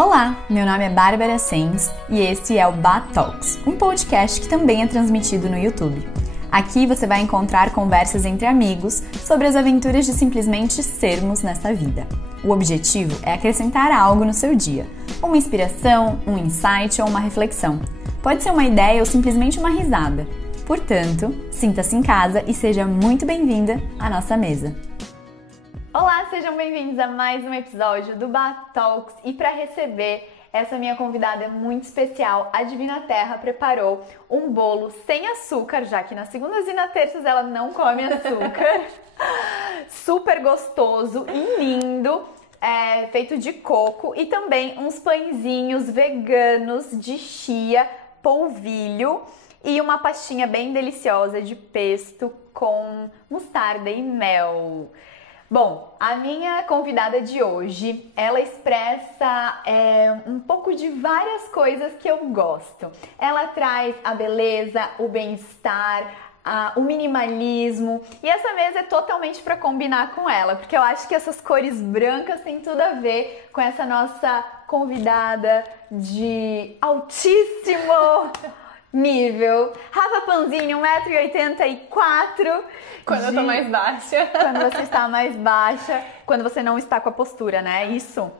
Olá, meu nome é Bárbara Sens e esse é o Ba Talks, um podcast que também é transmitido no YouTube. Aqui você vai encontrar conversas entre amigos sobre as aventuras de simplesmente sermos nessa vida. O objetivo é acrescentar algo no seu dia, uma inspiração, um insight ou uma reflexão. Pode ser uma ideia ou simplesmente uma risada. Portanto, sinta-se em casa e seja muito bem-vinda à nossa mesa. Olá, sejam bem-vindos a mais um episódio do Ba Talks e para receber essa minha convidada muito especial, a Divina Terra preparou um bolo sem açúcar, já que nas segundas e nas terças ela não come açúcar. Super gostoso e lindo, feito de coco e também uns pãezinhos veganos de chia, polvilho e uma pastinha bem deliciosa de pesto com mostarda e mel. Bom, a minha convidada de hoje, ela expressa um pouco de várias coisas que eu gosto. Ela traz a beleza, o bem-estar, o minimalismo, e essa mesa é totalmente para combinar com ela, porque eu acho que essas cores brancas têm tudo a ver com essa nossa convidada de altíssimo nível. Rafa Panzini, 1,84m. Quando eu tô mais baixa. Quando você está mais baixa. Quando você não está com a postura, né? Isso?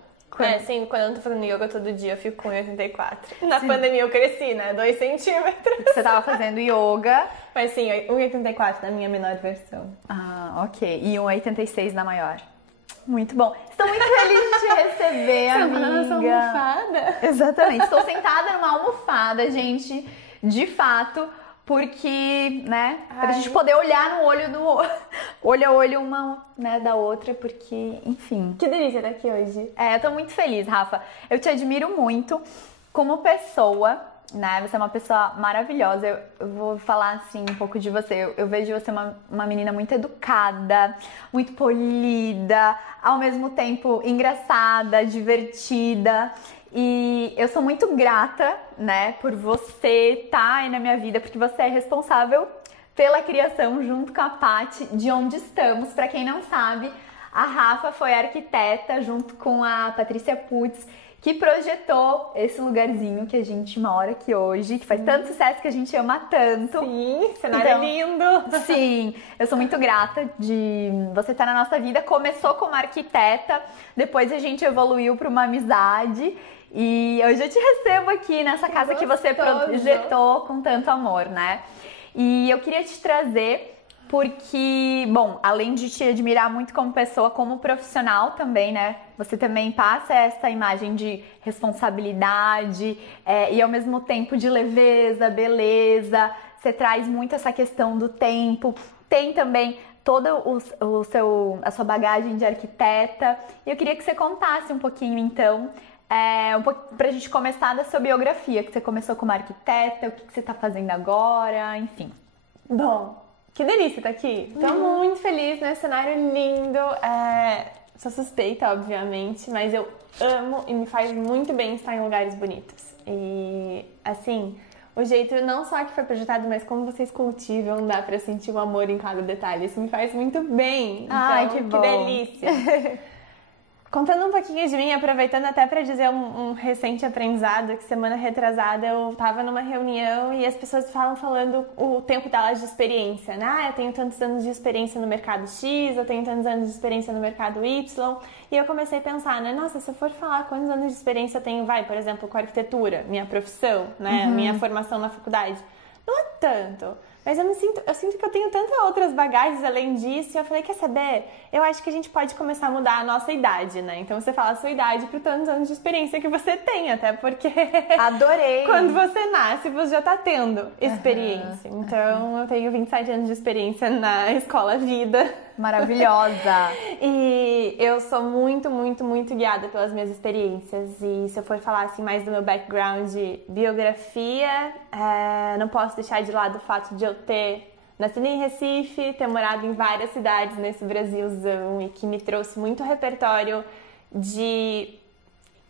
Sim, quando eu não tô fazendo yoga todo dia, eu fico com 1,84. Na pandemia eu cresci, né? 2 centímetros. Você tava fazendo yoga. Mas sim, 1,84 na minha menor versão. Ah, ok. E 1,86 na maior. Muito bom. Estou muito feliz de te receber, amiga. Nossa almofada. Exatamente. Estou sentada numa almofada, gente. De fato, porque, né, pra gente poder olhar no olho do olho a olho uma, né, da outra, porque, enfim. Que delícia estar aqui hoje. Eu tô muito feliz, Rafa. Eu te admiro muito como pessoa, né? Você é uma pessoa maravilhosa. Eu vou falar, assim, um pouco de você. Eu vejo você uma menina muito educada, muito polida, ao mesmo tempo engraçada, divertida. E eu sou muito grata, né, por você estar aí na minha vida, porque você é responsável pela criação, junto com a Paty, de onde estamos. Para quem não sabe, a Rafa foi arquiteta, junto com a Patrícia Putz, que projetou esse lugarzinho que a gente mora aqui hoje, que faz tanto sucesso, que a gente ama tanto. Sim, cenário é lindo. Sim, eu sou muito grata de você estar na nossa vida. Começou como arquiteta, depois a gente evoluiu para uma amizade. E hoje eu te recebo aqui nessa casa que você projetou com tanto amor, né? E eu queria te trazer porque, bom, além de te admirar muito como pessoa, como profissional também, né? Você também passa essa imagem de responsabilidade e ao mesmo tempo de leveza, beleza. Você traz muito essa questão do tempo. Tem também toda a sua bagagem de arquiteta. E eu queria que você contasse um pouquinho, então, um pouco pra gente começar da sua biografia, que você começou como arquiteta, o que você tá fazendo agora, enfim. Bom, que delícia estar aqui. Tô muito feliz, né? Cenário lindo. Sou suspeita, obviamente, mas eu amo e me faz muito bem estar em lugares bonitos. E, assim, o jeito não só que foi projetado, mas como vocês cultivam, dá pra sentir o amor em cada detalhe. Isso me faz muito bem. Ai, então, que bom. Que delícia. Contando um pouquinho de mim, aproveitando até para dizer um recente aprendizado, que semana retrasada eu tava numa reunião e as pessoas estavam falando o tempo delas de experiência, né? Eu tenho tantos anos de experiência no mercado X, eu tenho tantos anos de experiência no mercado Y, e eu comecei a pensar, né? Nossa, se eu for falar quantos anos de experiência eu tenho, por exemplo, com arquitetura, minha profissão, né? Minha formação na faculdade, não é tanto. Mas eu sinto que eu tenho tantas outras bagagens além disso. E eu falei, quer saber? Eu acho que a gente pode começar a mudar a nossa idade, né? Então você fala a sua idade por tantos anos de experiência que você tem, até porque... Adorei! Quando você nasce, você já tá tendo experiência. Então eu tenho 27 anos de experiência na Escola Vida. Maravilhosa! E eu sou muito, muito, muito guiada pelas minhas experiências. E se eu for falar assim mais do meu background de biografia, não posso deixar de lado o fato de eu ter nascido em Recife, ter morado em várias cidades nesse Brasilzão e que me trouxe muito repertório de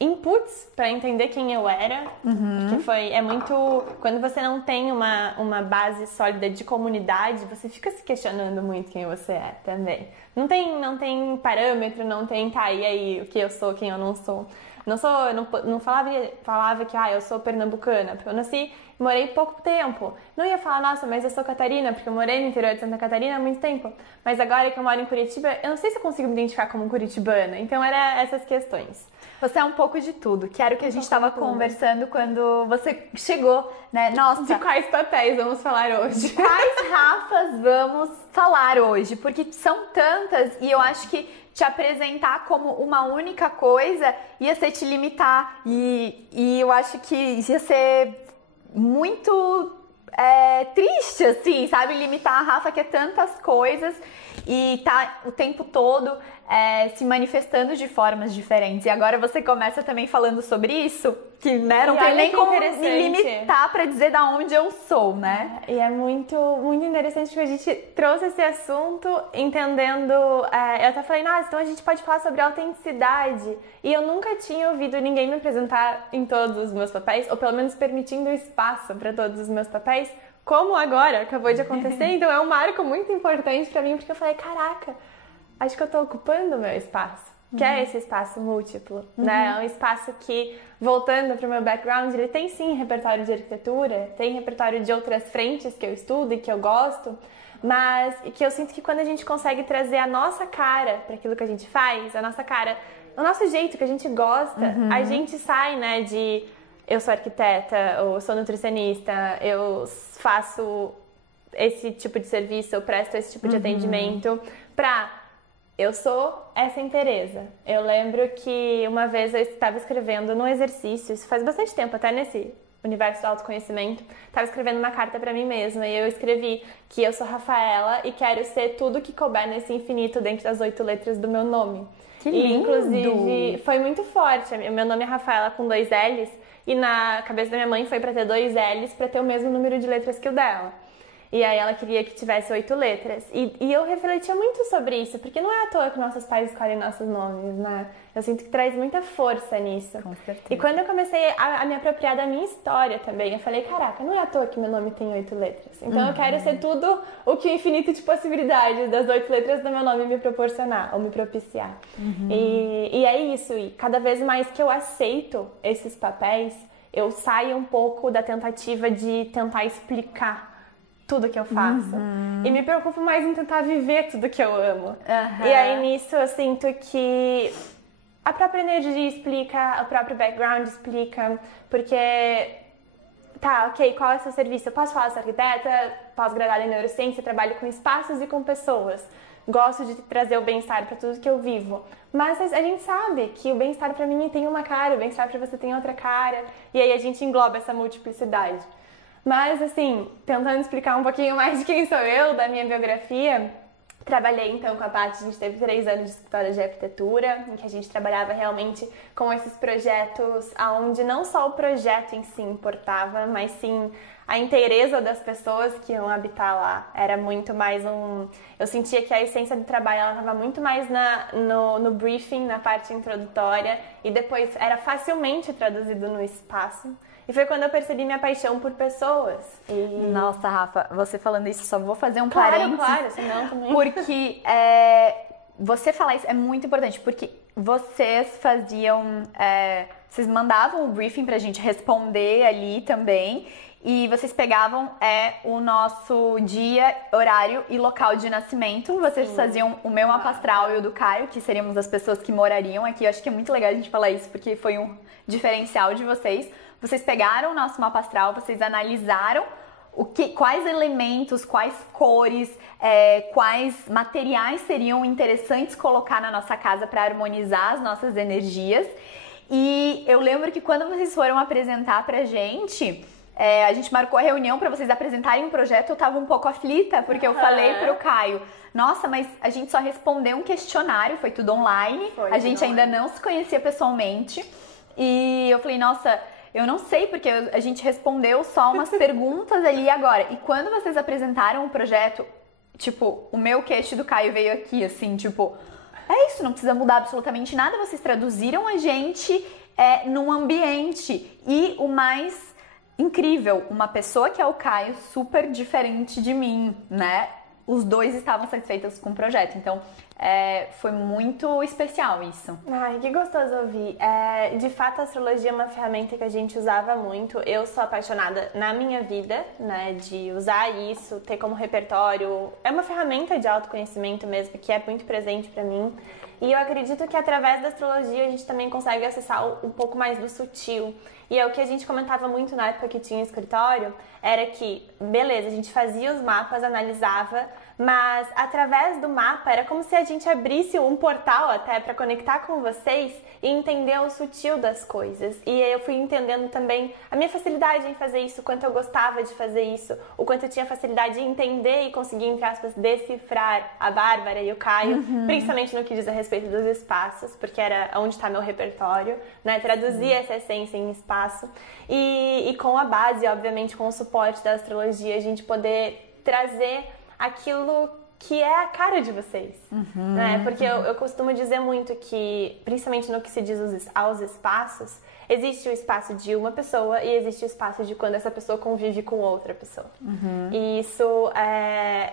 inputs para entender quem eu era, porque é muito... Quando você não tem uma base sólida de comunidade, você fica se questionando muito quem você é também. Não tem parâmetro, não tem, tá, e aí, o que eu sou, quem eu não sou. Não falava que, eu sou pernambucana, porque eu nasci, morei pouco tempo. Não ia falar, nossa, mas eu sou catarina, porque eu morei no interior de Santa Catarina há muito tempo. Mas agora que eu moro em Curitiba, eu não sei se eu consigo me identificar como curitibana. Então, era essas questões. Você é um pouco de tudo, que era o que a gente estava conversando quando você chegou, né? Nossa, de quais papéis vamos falar hoje? De quais Rafas vamos falar hoje? Porque são tantas e eu acho que te apresentar como uma única coisa ia ser te limitar. E eu acho que ia ser muito triste, assim, sabe? Limitar a Rafa, que é tantas coisas e tá o tempo todo se manifestando de formas diferentes. E agora você começa também falando sobre isso, que né, não tem nem como me limitar pra dizer da onde eu sou, né? E é muito, muito interessante que a gente trouxe esse assunto entendendo... eu até falei, então a gente pode falar sobre autenticidade. E eu nunca tinha ouvido ninguém me apresentar em todos os meus papéis, ou pelo menos permitindo espaço para todos os meus papéis, como agora, acabou de acontecer. Então é um marco muito importante pra mim, porque eu falei, caraca, acho que eu tô ocupando o meu espaço. Que é esse espaço múltiplo, né? É um espaço que, voltando pro meu background, ele tem sim repertório de arquitetura, tem repertório de outras frentes que eu estudo e que eu gosto, mas que eu sinto que quando a gente consegue trazer a nossa cara para aquilo que a gente faz, a nossa cara, o nosso jeito que a gente gosta, a gente sai, né, de eu sou arquiteta, ou eu sou nutricionista, eu faço esse tipo de serviço, eu presto esse tipo de atendimento, pra eu sou essa Tereza. Eu lembro que uma vez eu estava escrevendo num exercício, isso faz bastante tempo, até nesse universo do autoconhecimento, estava escrevendo uma carta pra mim mesma e eu escrevi que eu sou Rafaela e quero ser tudo que couber nesse infinito dentro das 8 letras do meu nome. Que lindo! E, inclusive, foi muito forte. Meu nome é Rafaela com 2 L's e na cabeça da minha mãe foi pra ter 2 L's pra ter o mesmo número de letras que o dela. E aí ela queria que tivesse 8 letras. E eu refletia muito sobre isso, porque não é à toa que nossos pais escolhem nossos nomes, né? Eu sinto que traz muita força nisso. Com certeza. E quando eu comecei a me apropriar da minha história também, eu falei, caraca, não é à toa que meu nome tem 8 letras. Então eu quero ser tudo o que o infinito de possibilidades das 8 letras do meu nome me proporcionar, ou me propiciar. E é isso, e cada vez mais que eu aceito esses papéis, eu saio um pouco da tentativa de tentar explicar tudo que eu faço. E me preocupo mais em tentar viver tudo que eu amo. E aí nisso eu sinto que a própria energia explica, o próprio background explica, porque tá, ok, qual é o seu serviço? Eu posso falar, sou arquiteta, pós-graduada em neurociência, trabalho com espaços e com pessoas. Gosto de trazer o bem-estar para tudo que eu vivo. Mas a gente sabe que o bem-estar para mim tem uma cara, o bem-estar para você tem outra cara. E aí a gente engloba essa multiplicidade. Mas, assim, tentando explicar um pouquinho mais de quem sou eu, da minha biografia, trabalhei, então, com a Paty, a gente teve 3 anos de escritório de arquitetura, em que a gente trabalhava realmente com esses projetos, onde não só o projeto em si importava, mas sim a inteireza das pessoas que iam habitar lá. Era muito mais eu sentia que a essência do trabalho estava muito mais no briefing, na parte introdutória, e depois era facilmente traduzido no espaço. E foi quando eu percebi minha paixão por pessoas. Nossa, Rafa, você falando isso, só vou fazer um parênteses. Claro, senão também. Porque você falar isso é muito importante, porque vocês faziam... vocês mandavam o briefing pra gente responder ali também, e vocês pegavam o nosso dia, horário e local de nascimento. Vocês faziam o meu mapa astral e o do Caio, que seríamos as pessoas que morariam aqui. Eu acho que é muito legal a gente falar isso, porque foi um diferencial de vocês. Vocês pegaram o nosso mapa astral, vocês analisaram quais elementos, quais cores, quais materiais seriam interessantes colocar na nossa casa para harmonizar as nossas energias. E eu lembro que quando vocês foram apresentar pra gente, a gente marcou a reunião para vocês apresentarem um projeto, eu tava um pouco aflita, porque eu falei pro Caio, nossa, mas a gente só respondeu um questionário, foi tudo online, a gente ainda não se conhecia pessoalmente. E eu falei, nossa... Eu não sei, porque a gente respondeu só umas perguntas ali agora. E quando vocês apresentaram o projeto, tipo, o meu queixo do Caio veio aqui, assim, tipo... É isso, não precisa mudar absolutamente nada. Vocês traduziram a gente num ambiente. E o mais incrível, uma pessoa que é o Caio, super diferente de mim, né? Os dois estavam satisfeitos com o projeto. Então, foi muito especial isso. Ai, que gostoso ouvir. De fato, a astrologia é uma ferramenta que a gente usava muito. Eu sou apaixonada na minha vida, né, de usar isso, ter como repertório. É uma ferramenta de autoconhecimento mesmo, que é muito presente pra mim. E eu acredito que através da astrologia a gente também consegue acessar um pouco mais do sutil. E é o que a gente comentava muito na época que tinha escritório, era que, beleza, a gente fazia os mapas, analisava, mas através do mapa era como se a gente abrisse um portal até para conectar com vocês e entender o sutil das coisas. E eu fui entendendo também a minha facilidade em fazer isso, o quanto eu gostava de fazer isso, o quanto eu tinha facilidade em entender e conseguir, entre aspas, decifrar a Bárbara e o Caio, principalmente no que diz a respeito dos espaços, porque era onde está meu repertório, né? Traduzir essa essência em espaço e com a base, obviamente, com o suporte da astrologia, a gente poder trazer aquilo que é a cara de vocês, né? Porque eu costumo dizer muito que, principalmente no que se diz aos espaços, existe o espaço de uma pessoa e existe o espaço de quando essa pessoa convive com outra pessoa. E isso é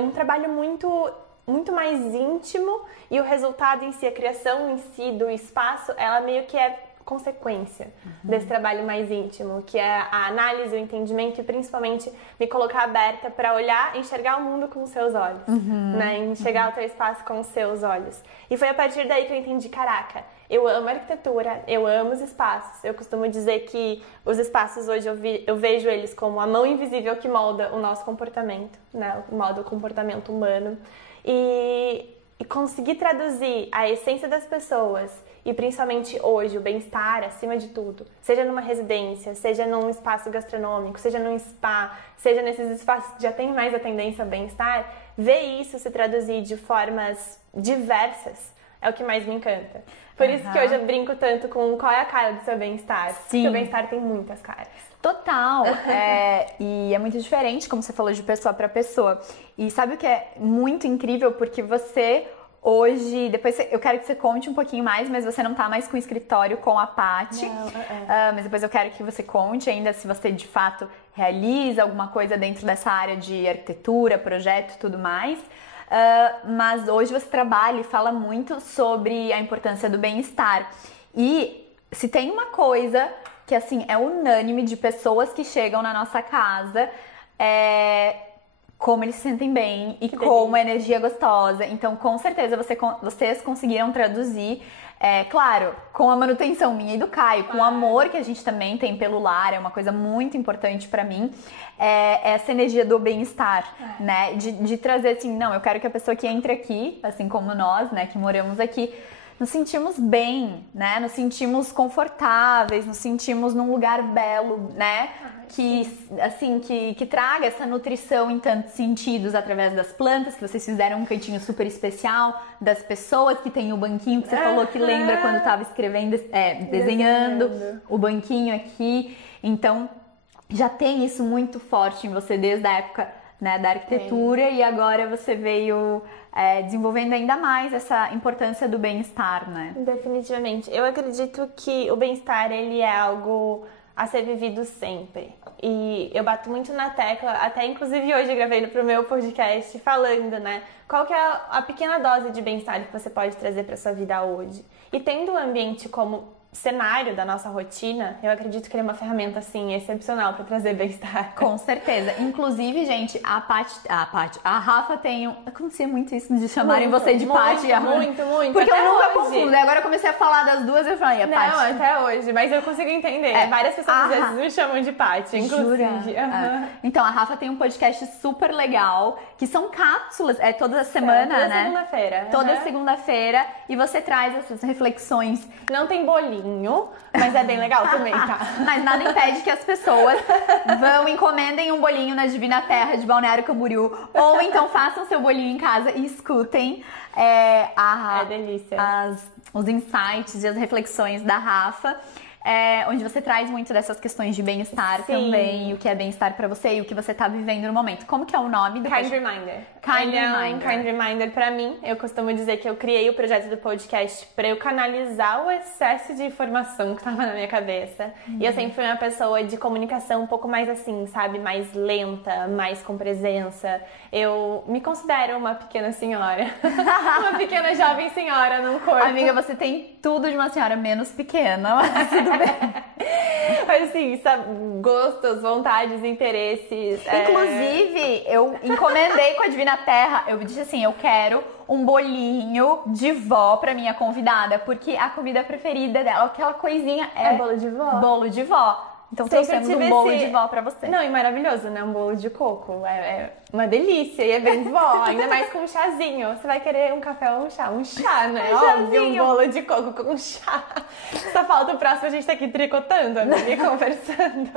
um trabalho muito mais íntimo e o resultado em si, a criação em si do espaço, ela meio que é consequência desse trabalho mais íntimo, que é a análise, o entendimento e principalmente me colocar aberta para olhar, enxergar o mundo com os seus olhos, né? Enxergar o teu espaço com os seus olhos. E foi a partir daí que eu entendi, caraca, eu amo a arquitetura, eu amo os espaços. Eu costumo dizer que os espaços hoje eu vejo eles como a mão invisível que molda o nosso comportamento, né? Molda o comportamento humano. E conseguir traduzir a essência das pessoas e principalmente hoje o bem-estar acima de tudo, seja numa residência, seja num espaço gastronômico, seja num spa, seja nesses espaços que já tem mais a tendência ao bem-estar, ver isso se traduzir de formas diversas é o que mais me encanta. Por isso que hoje eu brinco tanto com qual é a cara do seu bem-estar. Porque o bem-estar tem muitas caras. Total, e é muito diferente, como você falou, de pessoa para pessoa. E sabe o que é muito incrível? Porque você hoje, depois eu quero que você conte um pouquinho mais, mas você não tá mais com o escritório com a Paty. Mas depois eu quero que você conte ainda se você de fato realiza alguma coisa dentro dessa área de arquitetura, projeto e tudo mais. Mas hoje você trabalha e fala muito sobre a importância do bem-estar. E se tem uma coisa que assim é unânime de pessoas que chegam na nossa casa, como eles se sentem bem e como a energia é gostosa. Então, com certeza, vocês conseguiram traduzir, claro, com a manutenção minha e do Caio, com o amor que a gente também tem pelo lar, é uma coisa muito importante pra mim, essa energia do bem-estar, né? De trazer assim, não, eu quero que a pessoa que entre aqui, assim como nós, né, que moramos aqui, nos sentimos bem, né? Nos sentimos confortáveis, nos sentimos num lugar belo, né? Que traga essa nutrição em tantos sentidos através das plantas, que vocês fizeram um cantinho super especial, das pessoas que tem o banquinho que você falou que lembra quando estava escrevendo, desenhando o banquinho aqui. Então, já tem isso muito forte em você desde a época, né, da arquitetura e agora você veio desenvolvendo ainda mais essa importância do bem-estar, né? Definitivamente. Eu acredito que o bem-estar, ele é algo a ser vivido sempre. E eu bato muito na tecla, até inclusive hoje eu gravei pro meu podcast falando, né? Qual que é a pequena dose de bem-estar que você pode trazer para sua vida hoje? E tendo o ambiente como cenário da nossa rotina, eu acredito que ele é uma ferramenta, assim, excepcional para trazer bem-estar. Com certeza. Inclusive, gente, a Rafa tem acontecia muito isso de chamarem você de Paty. Muito. Porque até eu nunca hoje. confundo. Agora eu comecei a falar das duas e eu falei, Não, Paty. até hoje, mas eu consigo entender. Várias pessoas às vezes me chamam de Paty, inclusive. Então, a Rafa tem um podcast super legal, que são cápsulas, toda semana, toda né? Segunda-feira. Toda segunda-feira. E você traz essas reflexões. Não tem bolinho, mas é bem legal também, tá? Mas nada impede que as pessoas encomendem um bolinho na Divina Terra de Balneário Camboriú, ou então façam seu bolinho em casa e escutem delícia. os insights e as reflexões da Rafa. onde você traz muito dessas questões de bem-estar também, o que é bem-estar pra você e o que você tá vivendo no momento. Como que é o nome do Kind Reminder. Kind Reminder. Kind Reminder pra mim. Eu costumo dizer que eu criei o projeto do podcast pra eu canalizar o excesso de informação que tava na minha cabeça. E eu sempre fui uma pessoa de comunicação um pouco mais assim, sabe? Mais lenta, mais com presença. Eu me considero uma pequena senhora. Uma pequena jovem senhora num corpo. Amiga, você tem tudo de uma senhora menos pequena, mas tudo bem. Mas assim, sabe, gostos, vontades, interesses. Inclusive, eu encomendei com a Divina Terra, eu disse assim, eu quero um bolinho de vó pra minha convidada, porque a comida preferida dela, aquela coisinha é bolo de vó. Bolo de vó. Então trouxemos um bolo de vó pra você. Não, e maravilhoso, né? Um bolo de coco. É uma delícia e é bem vó. Ainda mais com um chazinho. Você vai querer um café ou um chá? Um chá, né? Óbvio, um bolo de coco com chá. Só falta o próximo a gente tá aqui tricotando, amiga, conversando.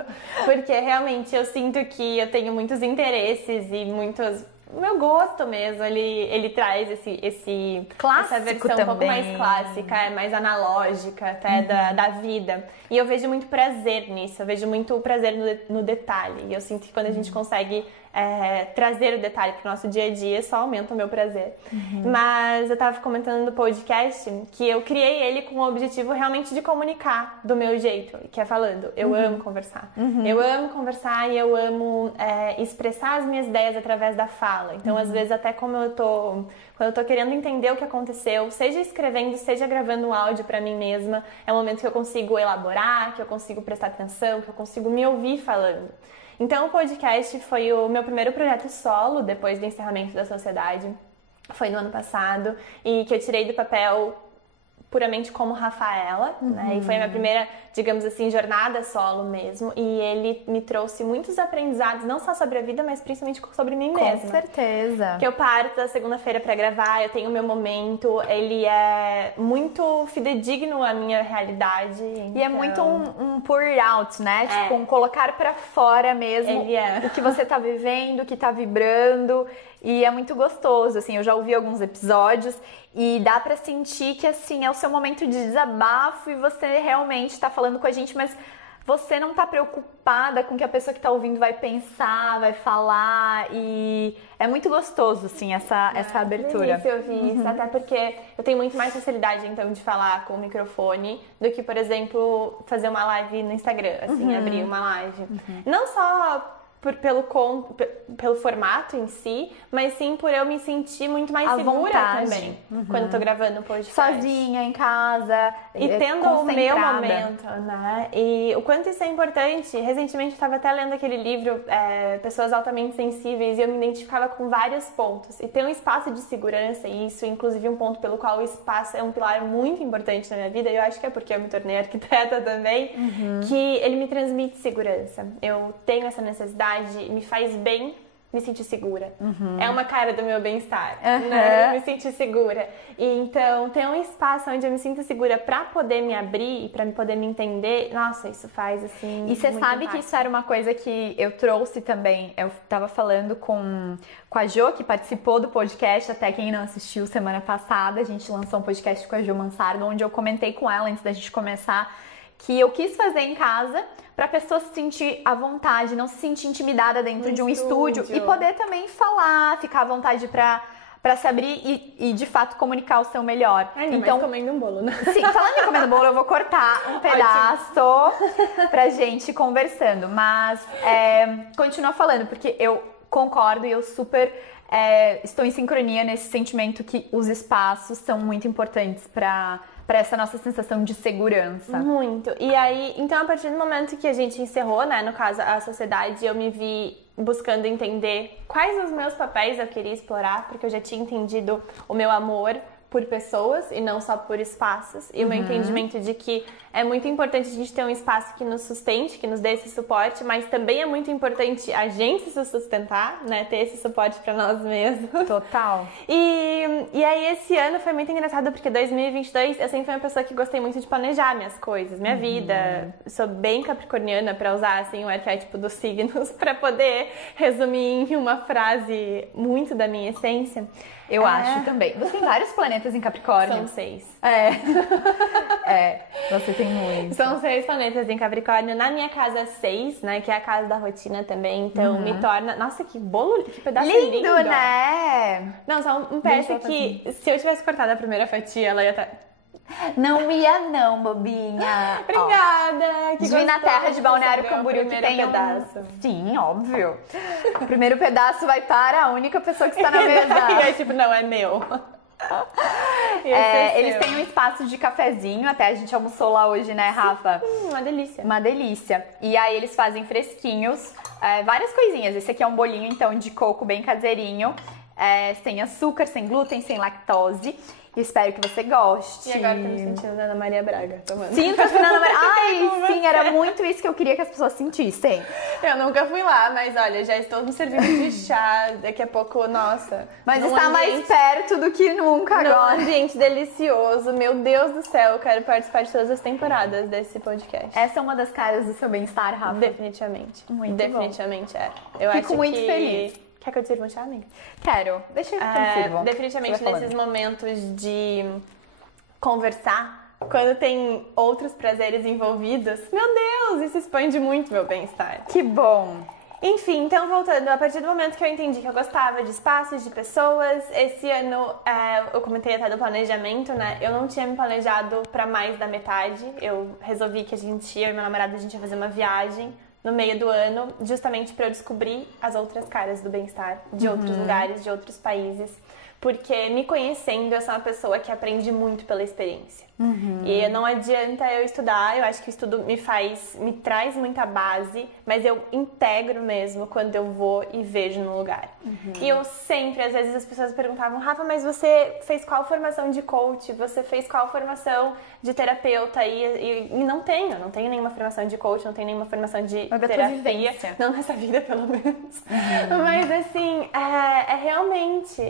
Porque realmente eu sinto que eu tenho muitos interesses e muitos... O meu gosto mesmo, ele traz essa versão também. Um pouco mais clássica, mais analógica até da vida. E eu vejo muito prazer nisso, eu vejo muito prazer no detalhe. E eu sinto que quando a gente consegue trazer o detalhe pro nosso dia a dia, só aumenta o meu prazer. Mas eu tava comentando no podcast que eu criei ele com o objetivo realmente de comunicar do meu jeito, que é falando, eu amo conversar. Eu amo conversar e eu amo expressar as minhas ideias através da fala. Então, às vezes, até quando eu tô querendo entender o que aconteceu, seja escrevendo, seja gravando um áudio pra mim mesma, é um momento que eu consigo elaborar, que eu consigo prestar atenção, que eu consigo me ouvir falando. Então, o podcast foi o meu primeiro projeto solo, depois do encerramento da sociedade. Foi no ano passado, e que eu tirei do papel puramente como Rafaela, né? E foi a minha primeira, digamos assim, jornada solo mesmo. E ele me trouxe muitos aprendizados, não só sobre a vida, mas principalmente sobre mim mesma. Com certeza. Que eu parto da segunda-feira pra gravar, eu tenho o meu momento, ele é muito fidedigno à minha realidade. E é muito um pour out, né? Tipo, um colocar pra fora mesmo o que você tá vivendo, o que tá vibrando. E é muito gostoso, assim, eu já ouvi alguns episódios e dá pra sentir que, assim, é o seu momento de desabafo e você realmente tá falando com a gente, mas você não tá preocupada com o que a pessoa que tá ouvindo vai pensar, vai falar, e é muito gostoso, assim, essa abertura. Eu vi isso, até porque eu tenho muito mais facilidade, então, de falar com o microfone do que, por exemplo, fazer uma live no Instagram, assim, abrir uma live. Não só pelo formato em si, mas sim por eu me sentir muito mais segura também quando eu tô gravando um podcast. Sozinha, em casa, e tendo o meu momento, né? E o quanto isso é importante. Recentemente eu estava até lendo aquele livro, Pessoas Altamente Sensíveis, e eu me identificava com vários pontos. E ter um espaço de segurança, e isso inclusive um ponto pelo qual o espaço é um pilar muito importante na minha vida, e eu acho que é porque eu me tornei arquiteta também, que ele me transmite segurança. Eu tenho essa necessidade, me faz bem me sentir segura. É uma cara do meu bem-estar, né? Me sentir segura. E então, ter um espaço onde eu me sinto segura pra poder me abrir e pra poder me entender, nossa, isso faz assim. E você sabe impacto. Que isso era uma coisa que eu trouxe também. Eu tava falando com a Jo, que participou do podcast, até quem não assistiu semana passada, a gente lançou um podcast com a Jo Mansarga, onde eu comentei com ela antes da gente começar que eu quis fazer em casa pra pessoa se sentir à vontade, não se sentir intimidada dentro de um estúdio e poder também falar, ficar à vontade pra se abrir e de fato comunicar o seu melhor. Então, comendo um bolo, né? Sim, falando em comendo bolo, eu vou cortar um pedaço pra gente conversando, mas continua falando, porque eu concordo e eu super estou em sincronia nesse sentimento que os espaços são muito importantes pra essa nossa sensação de segurança. Muito. E aí, então, a partir do momento que a gente encerrou, né, no caso, a sociedade, eu me vi buscando entender quais os meus papéis eu queria explorar, porque eu já tinha entendido o meu amor por pessoas e não só por espaços, e o meu entendimento de que é muito importante a gente ter um espaço que nos sustente, que nos dê esse suporte, mas também é muito importante a gente se sustentar, né, ter esse suporte pra nós mesmos. Total. E aí esse ano foi muito engraçado, porque 2022 eu sempre fui uma pessoa que gostei muito de planejar minhas coisas, minha vida. Eu sou bem capricorniana, pra usar assim o arquétipo dos signos, pra poder resumir em uma frase muito da minha essência. Eu acho também. Você tem vários planetas em Capricórnio. São 6. Você tem muito. São 6 planetas em Capricórnio. Na minha casa 6, né? Que é a casa da rotina também. Então me torna... Nossa, que bolo, que pedaço lindo, né? Não, só um PS que se eu tivesse cortado a primeira fatia, ela ia estar... Não ia não, bobinha. Obrigada. Que Divina Terra de Balneário Camboriú, que tem pedaço. Sim, óbvio. O primeiro pedaço vai para a única pessoa que está na mesa. E aí, tipo, não, é meu. Eles têm um espaço de cafezinho, até a gente almoçou lá hoje, né, Rafa? Uma delícia. Uma delícia. E aí eles fazem fresquinhos, várias coisinhas. Esse aqui é um bolinho, então, de coco bem caseirinho, sem açúcar, sem glúten, sem lactose. Espero que você goste. E agora tô me sentindo Ana Maria Braga tomando. Sinta-se na Ana Maria. Ai, sim, era muito isso que eu queria que as pessoas sentissem. Eu nunca fui lá, mas olha, já estou me servindo de chá. Daqui a pouco, nossa. Mas está mais perto do que nunca agora. Um ambiente delicioso. Meu Deus do céu, eu quero participar de todas as temporadas desse podcast. Essa é uma das caras do seu bem-estar, Rafa. Definitivamente. Muito Definitivamente bom. Eu Fico acho muito que... feliz. Quer que eu te sirva um chá, amiga? Quero. Deixa eu te sirvo. Definitivamente nesses momentos de conversar, quando tem outros prazeres envolvidos, meu Deus, isso expande muito meu bem-estar. Que bom! Enfim, então voltando, a partir do momento que eu entendi que eu gostava de espaços, de pessoas, esse ano eu comentei até do planejamento, né? Eu não tinha me planejado pra mais da metade. Eu resolvi que eu e meu namorado, a gente ia fazer uma viagem no meio do ano, justamente para eu descobrir as outras caras do bem-estar, de outros lugares, de outros países. Porque me conhecendo, eu sou uma pessoa que aprende muito pela experiência. E não adianta eu estudar, eu acho que o estudo me traz muita base, mas eu integro mesmo quando eu vou e vejo no lugar. E eu sempre, às vezes as pessoas perguntavam, Rafa, mas você fez qual formação de coach? Você fez qual formação de terapeuta? E não tenho nenhuma formação de coach, não tenho nenhuma formação de terapia. Não nessa vida, pelo menos. Mas assim, realmente,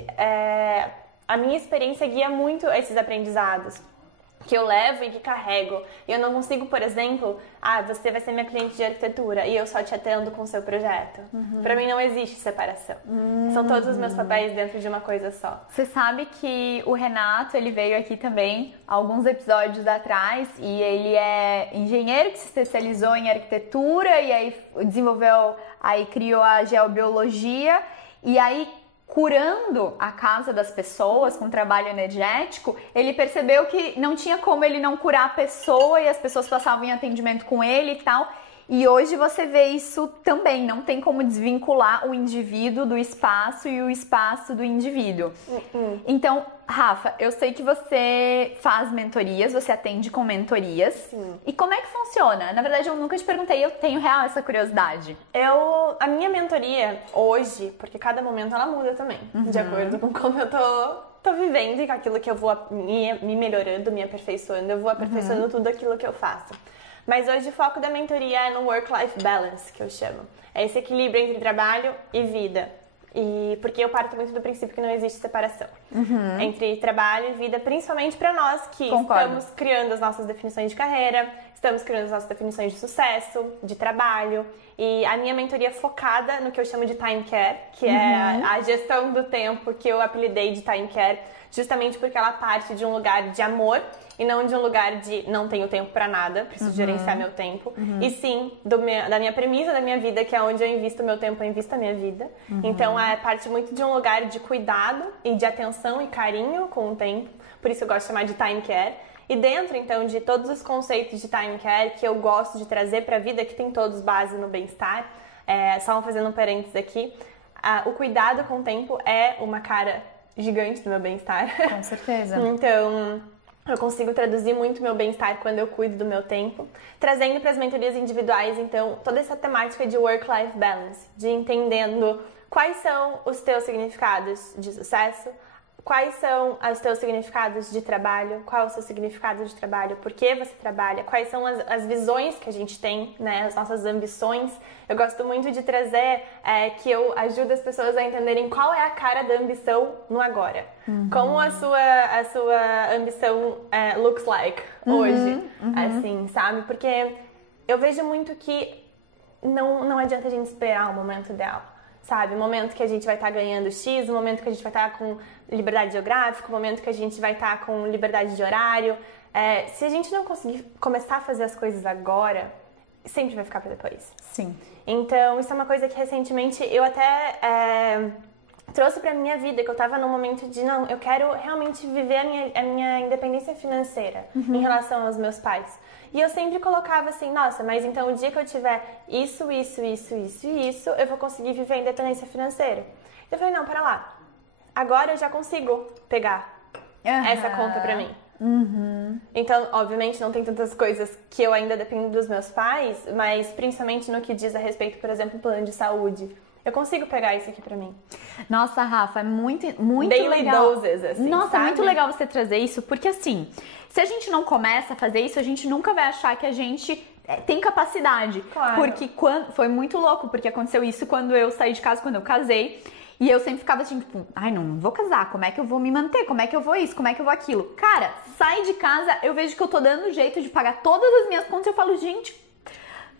a minha experiência guia muito esses aprendizados que eu levo e que carrego. E eu não consigo, por exemplo, você vai ser minha cliente de arquitetura e eu só te atendo com o seu projeto. Pra mim não existe separação. São todos os meus papéis dentro de uma coisa só. Você sabe que o Renato, ele veio aqui também alguns episódios atrás e ele é engenheiro que se especializou em arquitetura e aí criou a geobiologia e aí curando a casa das pessoas com trabalho energético, ele percebeu que não tinha como ele não curar a pessoa e as pessoas passavam em atendimento com ele e tal. E hoje você vê isso também, não tem como desvincular o indivíduo do espaço e o espaço do indivíduo. Então, Rafa, eu sei que você faz mentorias, você atende com mentorias. Sim. E como é que funciona? Na verdade, eu nunca te perguntei, eu tenho real essa curiosidade. A minha mentoria hoje, porque cada momento ela muda também, de acordo com como eu tô vivendo e com aquilo que eu vou me melhorando, me aperfeiçoando, eu vou aperfeiçoando tudo aquilo que eu faço. Mas hoje o foco da mentoria é no work-life balance, que eu chamo. É esse equilíbrio entre trabalho e vida. E porque eu parto muito do princípio que não existe separação entre trabalho e vida, principalmente para nós que estamos criando as nossas definições de carreira, estamos criando as nossas definições de sucesso, de trabalho. E a minha mentoria é focada no que eu chamo de time care, que é a gestão do tempo que eu apelidei de time care, justamente porque ela parte de um lugar de amor e não de um lugar de não tenho tempo pra nada, preciso gerenciar meu tempo. E sim, da minha premissa da minha vida, que é onde eu invisto meu tempo, eu invisto a minha vida. Então, parte muito de um lugar de cuidado e de atenção e carinho com o tempo. Por isso eu gosto de chamar de time care. E dentro, então, de todos os conceitos de time care que eu gosto de trazer pra vida, que tem todos base no bem-estar, só fazendo um parênteses aqui, o cuidado com o tempo é uma cara gigante do meu bem-estar. Com certeza. Então, eu consigo traduzir muito meu bem-estar quando eu cuido do meu tempo, trazendo para as mentorias individuais, então, toda essa temática de work-life balance, de entendendo quais são os teus significados de sucesso, quais são os teus significados de trabalho, qual é o seu significado de trabalho, por que você trabalha, quais são as visões que a gente tem, né, as nossas ambições. Eu gosto muito de trazer que eu ajudo as pessoas a entenderem qual é a cara da ambição no agora. Como a sua ambição looks like hoje, assim, sabe? Porque eu vejo muito que não adianta a gente esperar o momento ideal. Sabe, o momento que a gente vai estar ganhando X, o momento que a gente vai estar com liberdade geográfica, o momento que a gente vai estar com liberdade de horário. se a gente não conseguir começar a fazer as coisas agora, sempre vai ficar para depois. Sim. Então, isso é uma coisa que recentemente eu até trouxe pra minha vida, que eu tava num momento de, não, eu quero realmente viver a minha independência financeira em relação aos meus pais. E eu sempre colocava assim, nossa, mas então o dia que eu tiver isso, eu vou conseguir viver a independência financeira. Eu falei, não, para lá. Agora eu já consigo pegar essa conta pra mim. Então, obviamente, não tem tantas coisas que eu ainda dependo dos meus pais, mas principalmente no que diz a respeito, por exemplo, plano de saúde. Eu consigo pegar isso aqui pra mim. Nossa, Rafa, é muito Daily legal. doses, assim, Nossa, sabe? é muito legal você trazer isso, porque assim, se a gente não começa a fazer isso, a gente nunca vai achar que a gente tem capacidade. Claro. Porque foi muito louco, porque aconteceu isso quando eu saí de casa, quando eu casei. E eu sempre ficava assim, tipo, ai, não vou casar, como é que eu vou me manter? Como é que eu vou isso? Como é que eu vou aquilo? Cara, sai de casa, eu vejo que eu tô dando jeito de pagar todas as minhas contas, eu falo, gente...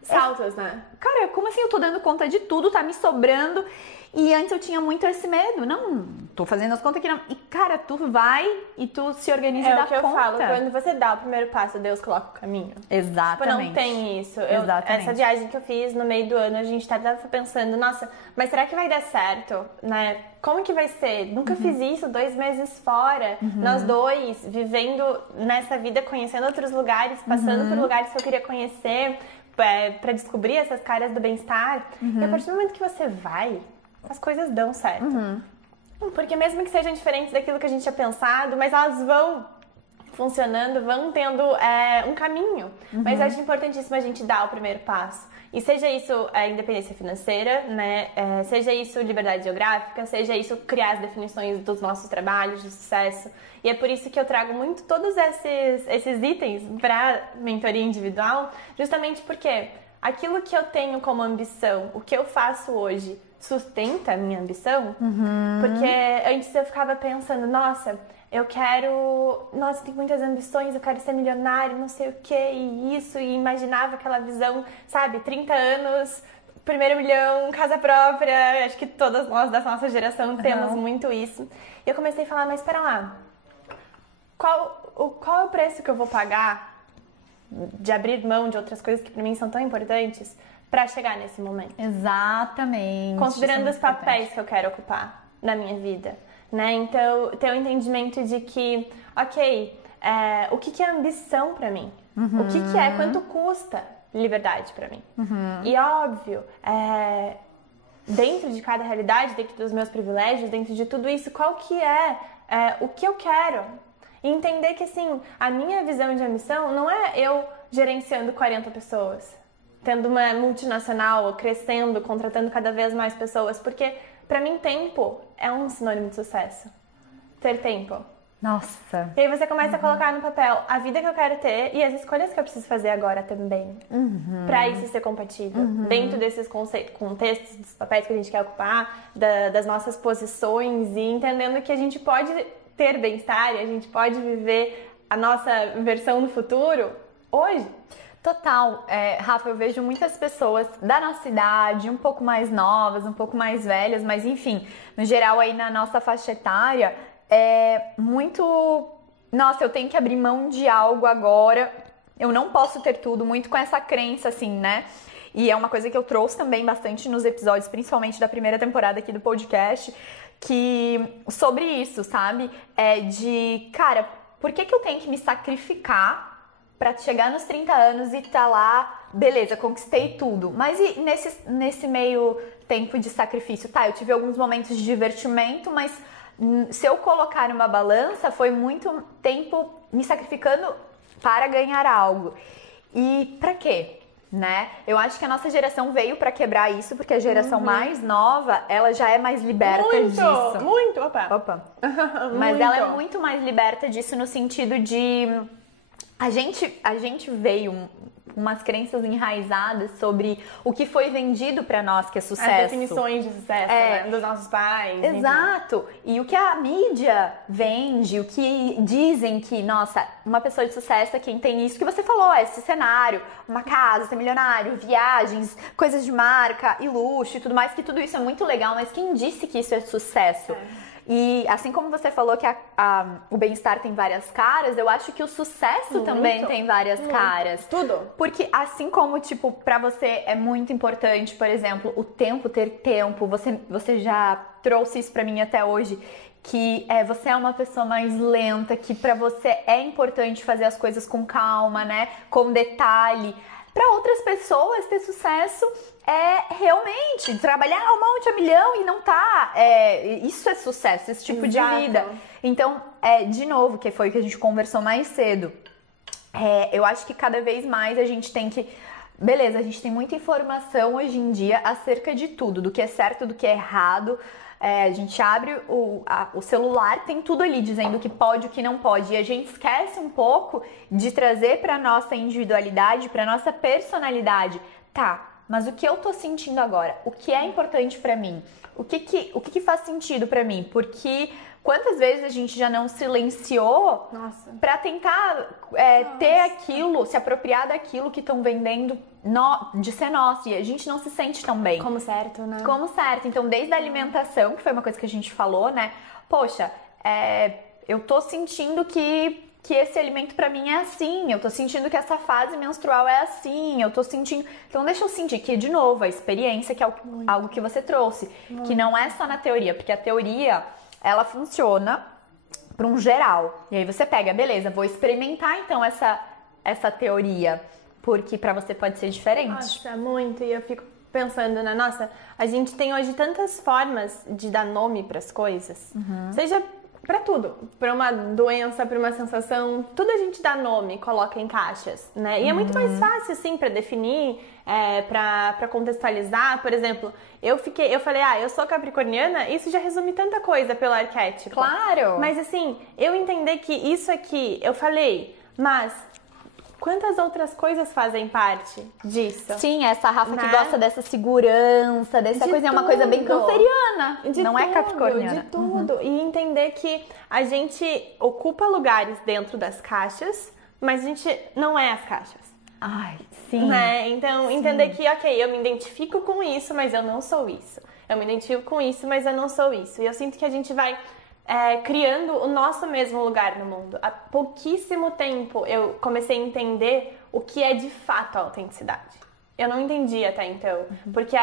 Saltos, né? Cara, como assim eu tô dando conta de tudo, tá me sobrando? E antes eu tinha muito esse medo. Não, tô fazendo as contas aqui. Não. E, cara, tu vai e tu se organiza e dá conta. É o que eu falo, quando você dá o primeiro passo, Deus coloca o caminho. Exatamente. Tipo, não tem isso. Exatamente. Essa viagem que eu fiz no meio do ano, a gente tava pensando, nossa, mas será que vai dar certo, né? Como que vai ser? Nunca fiz isso, 2 meses fora, nós dois, vivendo nessa vida, conhecendo outros lugares, passando por lugares que eu queria conhecer, pra descobrir essas caras do bem-estar. E a partir do momento que você vai, as coisas dão certo. Porque mesmo que sejam diferentes daquilo que a gente tinha pensado, mas elas vão funcionando, vão tendo um caminho. Mas eu acho importantíssimo a gente dar o primeiro passo. E seja isso a independência financeira, né? Seja isso liberdade geográfica, seja isso criar as definições dos nossos trabalhos de sucesso. E é por isso que eu trago muito todos esses itens para mentoria individual, justamente porque aquilo que eu tenho como ambição, o que eu faço hoje, sustenta a minha ambição? Porque antes eu ficava pensando, nossa, eu tenho muitas ambições, eu quero ser milionário, não sei o que, e isso, e imaginava aquela visão, sabe, 30 anos, primeiro milhão, casa própria, acho que todas nós da nossa geração temos muito isso. E eu comecei a falar, mas espera lá, qual é o preço que eu vou pagar de abrir mão de outras coisas que pra mim são tão importantes pra chegar nesse momento? Exatamente. Considerando os papéis que eu quero ocupar na minha vida, né? Então, ter o entendimento de que, ok, o que é ambição pra mim? O que é, quanto custa liberdade pra mim? E óbvio, dentro de cada realidade, dentro dos meus privilégios, dentro de tudo isso, qual que é o que eu quero? E entender que, assim, a minha visão de ambição não é eu gerenciando 40 pessoas, tendo uma multinacional, crescendo, contratando cada vez mais pessoas, porque pra mim tempo é um sinônimo de sucesso. Ter tempo. Nossa. E aí você começa a colocar no papel a vida que eu quero ter e as escolhas que eu preciso fazer agora também. Pra isso ser compatível. Dentro desses contextos, dos papéis que a gente quer ocupar, das nossas posições, e entendendo que a gente pode ter bem-estar e a gente pode viver a nossa versão do futuro hoje. Total. Rafa, eu vejo muitas pessoas da nossa idade, um pouco mais novas, um pouco mais velhas, mas enfim, no geral aí na nossa faixa etária, muito... Nossa, eu tenho que abrir mão de algo agora, eu não posso ter tudo, muito com essa crença, assim, né? E é uma coisa que eu trouxe também bastante nos episódios, principalmente da primeira temporada aqui do podcast, que sobre isso, sabe? Cara, por que eu tenho que me sacrificar pra chegar nos 30 anos e tá lá, beleza, conquistei tudo. Mas e nesse meio tempo de sacrifício? Tá, eu tive alguns momentos de divertimento, mas se eu colocar numa balança, foi muito tempo me sacrificando para ganhar algo. E pra quê? Né? Eu acho que a nossa geração veio pra quebrar isso, porque a geração mais nova, ela já é mais liberta disso. Muito, opa. Mas ela é muito mais liberta disso no sentido de... A gente veio umas crenças enraizadas sobre o que foi vendido pra nós que é sucesso. As definições de sucesso, né? Dos nossos pais. Exato. Enfim. E o que a mídia vende, o que dizem que, nossa, uma pessoa de sucesso é quem tem isso que você falou, esse cenário, uma casa, ser milionário, viagens, coisas de marca e luxo e tudo mais, que tudo isso é muito legal, mas quem disse que isso é sucesso? E assim como você falou que o bem-estar tem várias caras, eu acho que o sucesso também tem várias caras. Tudo. Porque assim como, tipo, pra você é muito importante, por exemplo, o tempo, ter tempo, você já trouxe isso pra mim até hoje, que você é uma pessoa mais lenta, que pra você é importante fazer as coisas com calma, né? Com detalhe. Pra outras pessoas, ter sucesso é realmente trabalhar um monte, a milhão e não tá. Isso é sucesso, esse tipo de vida. Então, de novo, que foi o que a gente conversou mais cedo, eu acho que cada vez mais a gente tem que... Beleza, a gente tem muita informação hoje em dia acerca de tudo, do que é certo, do que é errado. A gente abre o celular, tem tudo ali dizendo o que pode, o que não pode. E a gente esquece um pouco de trazer para nossa individualidade, para nossa personalidade. Tá, mas o que eu tô sentindo agora? O que é importante para mim? O que faz sentido para mim? Porque quantas vezes a gente já não silenciou para tentar ter aquilo, se apropriar daquilo que estão vendendo de ser nosso, e a gente não se sente tão bem. Como certo, né? Como certo. Então, desde a alimentação, que foi uma coisa que a gente falou, né? Poxa, eu tô sentindo que esse alimento pra mim é assim, eu tô sentindo que essa fase menstrual é assim, eu tô sentindo... Então, deixa eu sentir que, de novo, a experiência, que é algo que você trouxe, que não é só na teoria, porque a teoria, ela funciona para um geral. E aí você pega, beleza, vou experimentar, então, essa teoria, porque pra você pode ser diferente. Nossa, muito. E eu fico pensando, né? Nossa, a gente tem hoje tantas formas de dar nome pras coisas. Seja pra tudo. Pra uma doença, pra uma sensação. Tudo a gente dá nome, coloca em caixas, né? E é muito mais fácil, assim, pra definir, pra contextualizar. Por exemplo, eu falei, eu sou capricorniana, isso já resume tanta coisa pelo arquétipo. Claro! Mas, assim, eu entender que isso aqui, eu falei, mas... quantas outras coisas fazem parte disso? Sim, essa Rafa que gosta dessa segurança, dessa coisa, é uma coisa bem canceriana, não é capricorniana. De tudo. E entender que a gente ocupa lugares dentro das caixas, mas a gente não é as caixas. Ai, sim. Né? Então, entender que, ok, eu me identifico com isso, mas eu não sou isso. Eu me identifico com isso, mas eu não sou isso. E eu sinto que a gente vai... criando o nosso mesmo lugar no mundo. Há pouquíssimo tempo eu comecei a entender o que é de fato a autenticidade. Eu não entendia até então, porque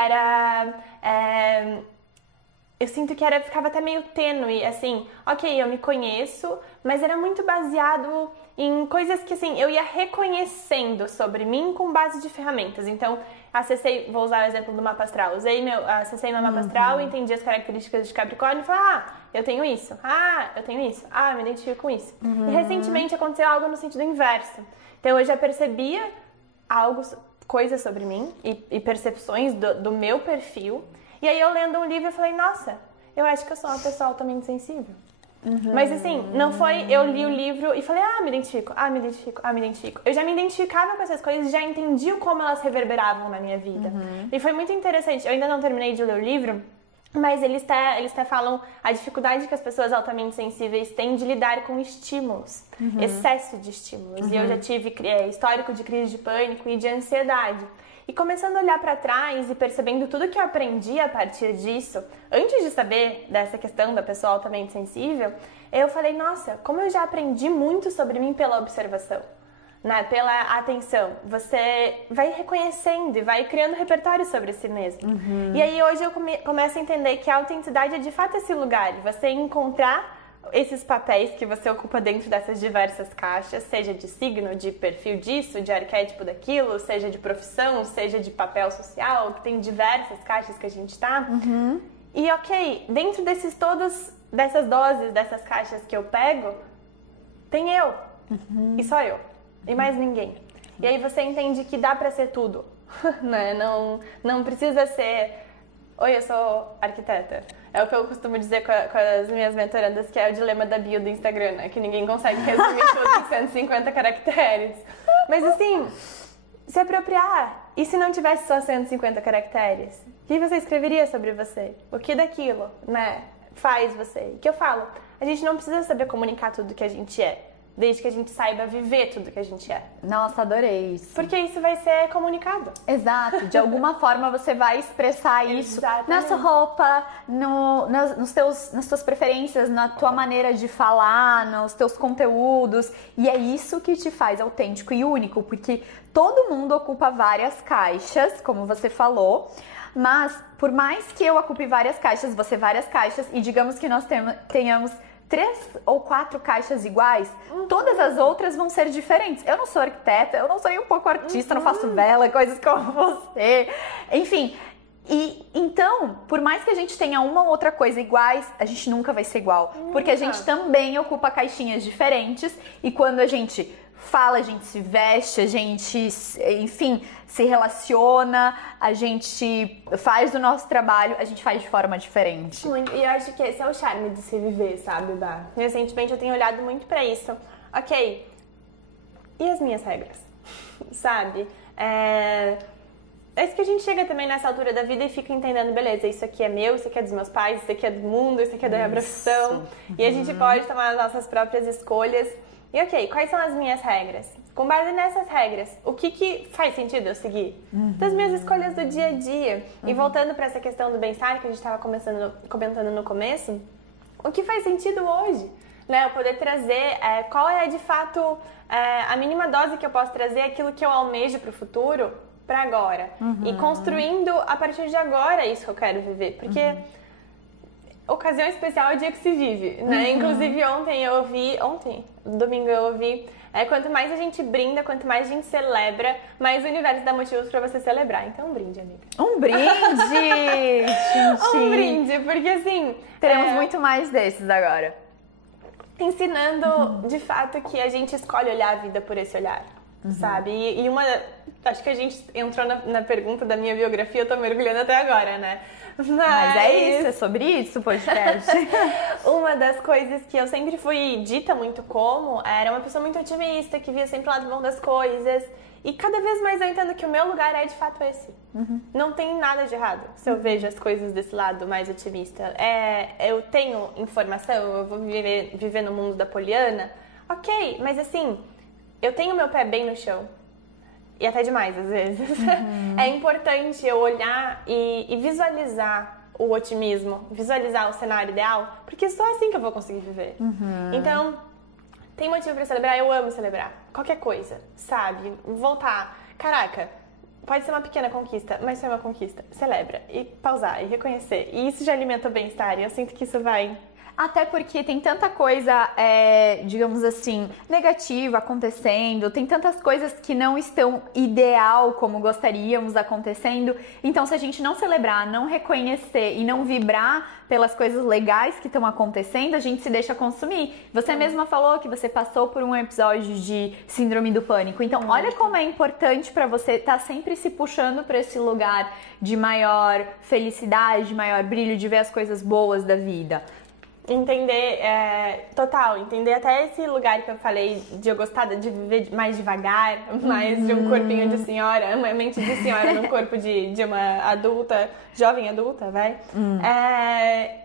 eu sinto que ficava até meio tênue, assim, ok, eu me conheço, mas era muito baseado em coisas que, assim, eu ia reconhecendo sobre mim com base de ferramentas. Então, vou usar o exemplo do mapa astral, acessei meu mapa astral, entendi as características de Capricórnio e falei, eu tenho isso, eu tenho isso, me identifico com isso. E recentemente aconteceu algo no sentido inverso. Então, eu já percebia coisas sobre mim e percepções do meu perfil. E aí, eu lendo um livro, eu falei, nossa, eu acho que eu sou uma pessoa altamente sensível. Mas assim, não foi, eu li o livro e falei, me identifico. Eu já me identificava com essas coisas e já entendi como elas reverberavam na minha vida. E foi muito interessante, eu ainda não terminei de ler o livro, mas eles até falam a dificuldade que as pessoas altamente sensíveis têm de lidar com estímulos, excesso de estímulos. E eu já tive histórico de crise de pânico e de ansiedade. E começando a olhar para trás e percebendo tudo que eu aprendi a partir disso, antes de saber dessa questão da pessoa altamente sensível, eu falei, nossa, como eu já aprendi muito sobre mim pela observação, né? Pela atenção. Você vai reconhecendo e vai criando repertório sobre si mesmo. E aí hoje eu começo a entender que a autenticidade é de fato esse lugar, você encontrar esses papéis que você ocupa dentro dessas diversas caixas, seja de signo, de perfil disso, de arquétipo daquilo, seja de profissão, seja de papel social, que tem diversas caixas que a gente tá. E ok, dentro dessas doses, dessas caixas que eu pego, tem eu. E só eu. E mais ninguém. E aí você entende que dá pra ser tudo. Né? Não precisa ser... Oi, eu sou arquiteta. É o que eu costumo dizer com as minhas mentorandas, que é o dilema da bio do Instagram, né? Que ninguém consegue resumir tudo em 150 caracteres. Mas assim, se apropriar. E se não tivesse só 150 caracteres? O que você escreveria sobre você? O que daquilo, né, faz você? O que eu falo? A gente não precisa saber comunicar tudo que a gente é. desde que a gente saiba viver tudo que a gente é. Nossa, adorei isso. Porque isso vai ser comunicado. Exato, de alguma forma você vai expressar isso na sua roupa, nas suas preferências, na tua maneira de falar, nos teus conteúdos. E é isso que te faz autêntico e único, porque todo mundo ocupa várias caixas, como você falou. Mas por mais que eu ocupe várias caixas, você várias caixas, e digamos que nós tenhamos 3 ou 4 caixas iguais, todas as outras vão ser diferentes. Eu não sou arquiteta, eu não sou nem um pouco artista, não faço vela, coisas como você. Enfim, e então, por mais que a gente tenha uma ou outra coisa iguais, a gente nunca vai ser igual. Porque a gente também ocupa caixinhas diferentes, e quando a gente fala, a gente se veste, a gente, enfim, se relaciona, a gente faz o nosso trabalho, a gente faz de forma diferente. Muito, e eu acho que esse é o charme de se viver, sabe, Bá? Recentemente eu tenho olhado muito pra isso. Ok, e as minhas regras? Sabe? É isso que a gente chega também nessa altura da vida e fica entendendo, beleza, isso aqui é meu, isso aqui é dos meus pais, isso aqui é do mundo, isso aqui é da minha profissão. E a gente pode tomar as nossas próprias escolhas. E ok, quais são as minhas regras? Com base nessas regras, o que faz sentido eu seguir? Das minhas escolhas do dia a dia. E voltando para essa questão do bem-estar que a gente estava comentando no começo, o que faz sentido hoje? Né? Eu poder trazer qual é de fato a mínima dose que eu posso trazer, aquilo que eu almejo para o futuro, para agora. E construindo a partir de agora isso que eu quero viver. Porque ocasião especial é o dia que se vive, né? Inclusive domingo eu ouvi, quanto mais a gente brinda, quanto mais a gente celebra, mais o universo dá motivos pra você celebrar. Então, um brinde, amiga. Um brinde! Um brinde, porque assim... Teremos muito mais desses agora. Ensinando, de fato, que a gente escolhe olhar a vida por esse olhar. Sabe? E acho que a gente entrou na pergunta da minha biografia, eu tô mergulhando até agora, né? Mas é isso, é sobre isso o podcast. Uma das coisas que eu sempre fui dita muito era uma pessoa muito otimista, que via sempre o lado bom das coisas. E cada vez mais eu entendo que o meu lugar é de fato esse. Não tem nada de errado se eu vejo as coisas desse lado mais otimista. Eu tenho informação, eu vou viver no mundo da Poliana. Ok, mas assim... Eu tenho meu pé bem no chão. E até demais, às vezes. É importante eu olhar e visualizar o otimismo, visualizar o cenário ideal, porque só assim que eu vou conseguir viver. Então, tem motivo pra celebrar? Eu amo celebrar. Qualquer coisa, sabe? Voltar. Caraca, pode ser uma pequena conquista, mas foi uma conquista. Celebra. E pausar, e reconhecer. E isso já alimenta o bem-estar. E eu sinto que isso vai... Até porque tem tanta coisa, digamos assim, negativa acontecendo, tem tantas coisas que não estão ideal como gostaríamos acontecendo. Então, se a gente não celebrar, não reconhecer e não vibrar pelas coisas legais que estão acontecendo, a gente se deixa consumir. Você mesma falou que você passou por um episódio de síndrome do pânico. Então, olha como é importante para você estar sempre se puxando para esse lugar de maior felicidade, de maior brilho, de ver as coisas boas da vida. Entender, entender até esse lugar que eu falei de eu gostar de viver mais devagar, mais de um corpinho de senhora, uma mente de senhora num corpo de uma adulta, jovem adulta, vai.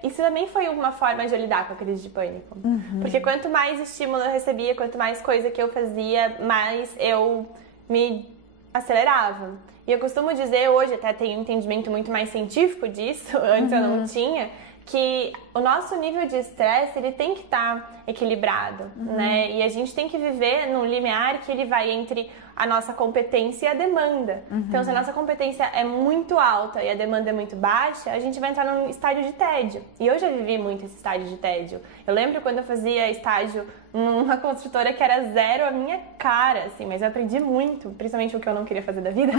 Isso também foi uma forma de eu lidar com a crise de pânico. Porque quanto mais estímulo eu recebia, quanto mais coisa que eu fazia, mais eu me acelerava. E eu costumo dizer hoje, até tenho um entendimento muito mais científico disso, antes eu não tinha, que o nosso nível de estresse, ele tem que estar equilibrado, né? E a gente tem que viver num limiar que ele vai entre a nossa competência e a demanda. Então, se a nossa competência é muito alta e a demanda é muito baixa, a gente vai entrar num estágio de tédio. E eu já vivi muito esse estágio de tédio. Eu lembro quando eu fazia estágio numa construtora que era zero a minha cara, assim, mas eu aprendi muito, principalmente o que eu não queria fazer da vida.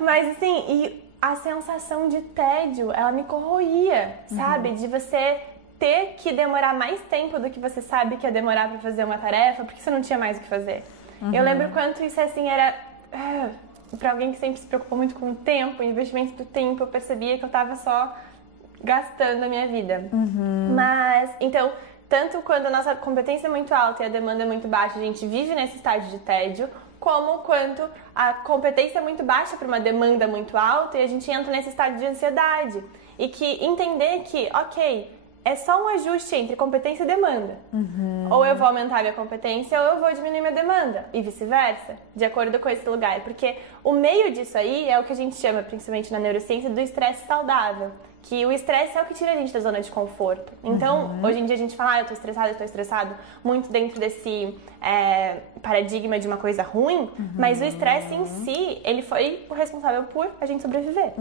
Mas, assim, a sensação de tédio, ela me corroía, sabe? De você ter que demorar mais tempo do que você sabe que ia demorar pra fazer uma tarefa, porque você não tinha mais o que fazer. Eu lembro quanto isso, assim, era... pra alguém que sempre se preocupou muito com o tempo, o investimento do tempo, eu percebia que eu tava só gastando a minha vida. Mas, então, tanto quando a nossa competência é muito alta e a demanda é muito baixa, a gente vive nesse estágio de tédio, como quanto a competência é muito baixa para uma demanda muito alta e a gente entra nesse estado de ansiedade. E que entender que, ok, é só um ajuste entre competência e demanda. Ou eu vou aumentar minha competência ou eu vou diminuir minha demanda. E vice-versa, de acordo com esse lugar. Porque o meio disso aí é o que a gente chama, principalmente na neurociência, do estresse saudável. Que o estresse é o que tira a gente da zona de conforto. Então, hoje em dia a gente fala, eu tô estressado, muito dentro desse paradigma de uma coisa ruim, mas o estresse em si, ele foi o responsável por a gente sobreviver.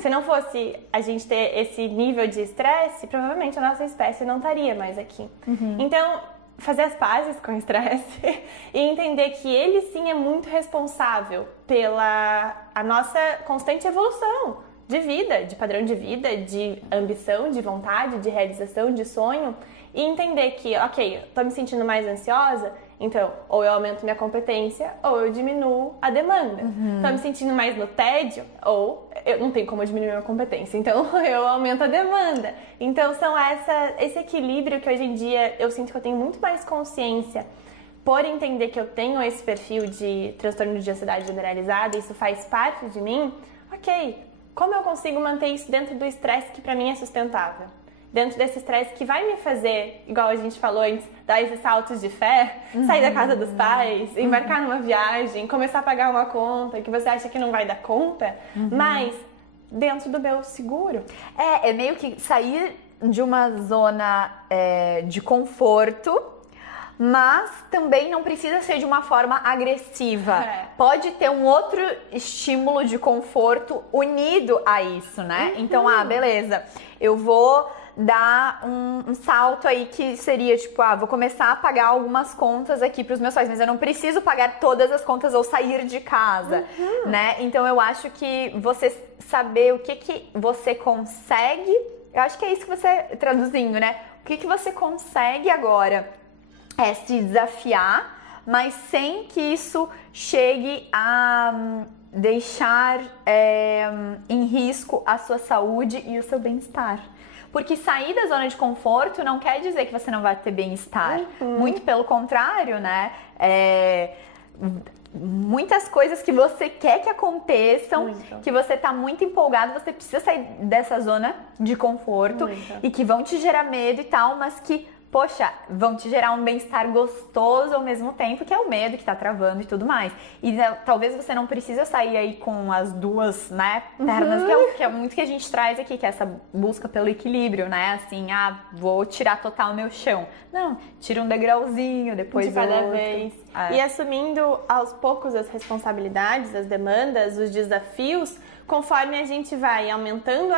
Se não fosse a gente ter esse nível de estresse, provavelmente a nossa espécie não estaria mais aqui. Então, fazer as pazes com o estresse e entender que ele sim é muito responsável pela a nossa constante evolução de vida, de padrão de vida, de ambição, de vontade, de realização, de sonho, e entender que, ok, tô me sentindo mais ansiosa, então ou eu aumento minha competência ou eu diminuo a demanda. Tô me sentindo mais no tédio ou eu não tenho como diminuir minha competência, então eu aumento a demanda. Então são esse equilíbrio que hoje em dia eu sinto que eu tenho muito mais consciência por entender que eu tenho esse perfil de transtorno de ansiedade generalizada, isso faz parte de mim, ok, como eu consigo manter isso dentro do estresse que pra mim é sustentável? Dentro desse estresse que vai me fazer, igual a gente falou antes, dar esses saltos de fé, sair da casa dos pais, embarcar numa viagem, começar a pagar uma conta que você acha que não vai dar conta, mas dentro do meu seguro. É meio que sair de uma zona de conforto, mas também não precisa ser de uma forma agressiva. Pode ter um outro estímulo de conforto unido a isso, né? Então, beleza, eu vou dar um salto aí que seria tipo, vou começar a pagar algumas contas aqui pros meus pais, mas eu não preciso pagar todas as contas ou sair de casa, né? Então eu acho que você saber o que você consegue, eu acho que é isso que você, traduzindo, né? O que você consegue agora se desafiar, mas sem que isso chegue a deixar em risco a sua saúde e o seu bem-estar. Porque sair da zona de conforto não quer dizer que você não vai ter bem-estar. Muito pelo contrário, né? Muitas coisas que você quer que aconteçam, que você tá muito empolgado, você precisa sair dessa zona de conforto e que vão te gerar medo e tal, mas que, poxa, vão te gerar um bem-estar gostoso ao mesmo tempo, que é o medo que tá travando e tudo mais. E talvez você não precisa sair aí com as duas, né, pernas, que é muito que a gente traz aqui, que é essa busca pelo equilíbrio, né? Assim, vou tirar total o meu chão. Não, tira um degrauzinho, depois de cada vez. E assumindo aos poucos as responsabilidades, as demandas, os desafios, conforme a gente vai aumentando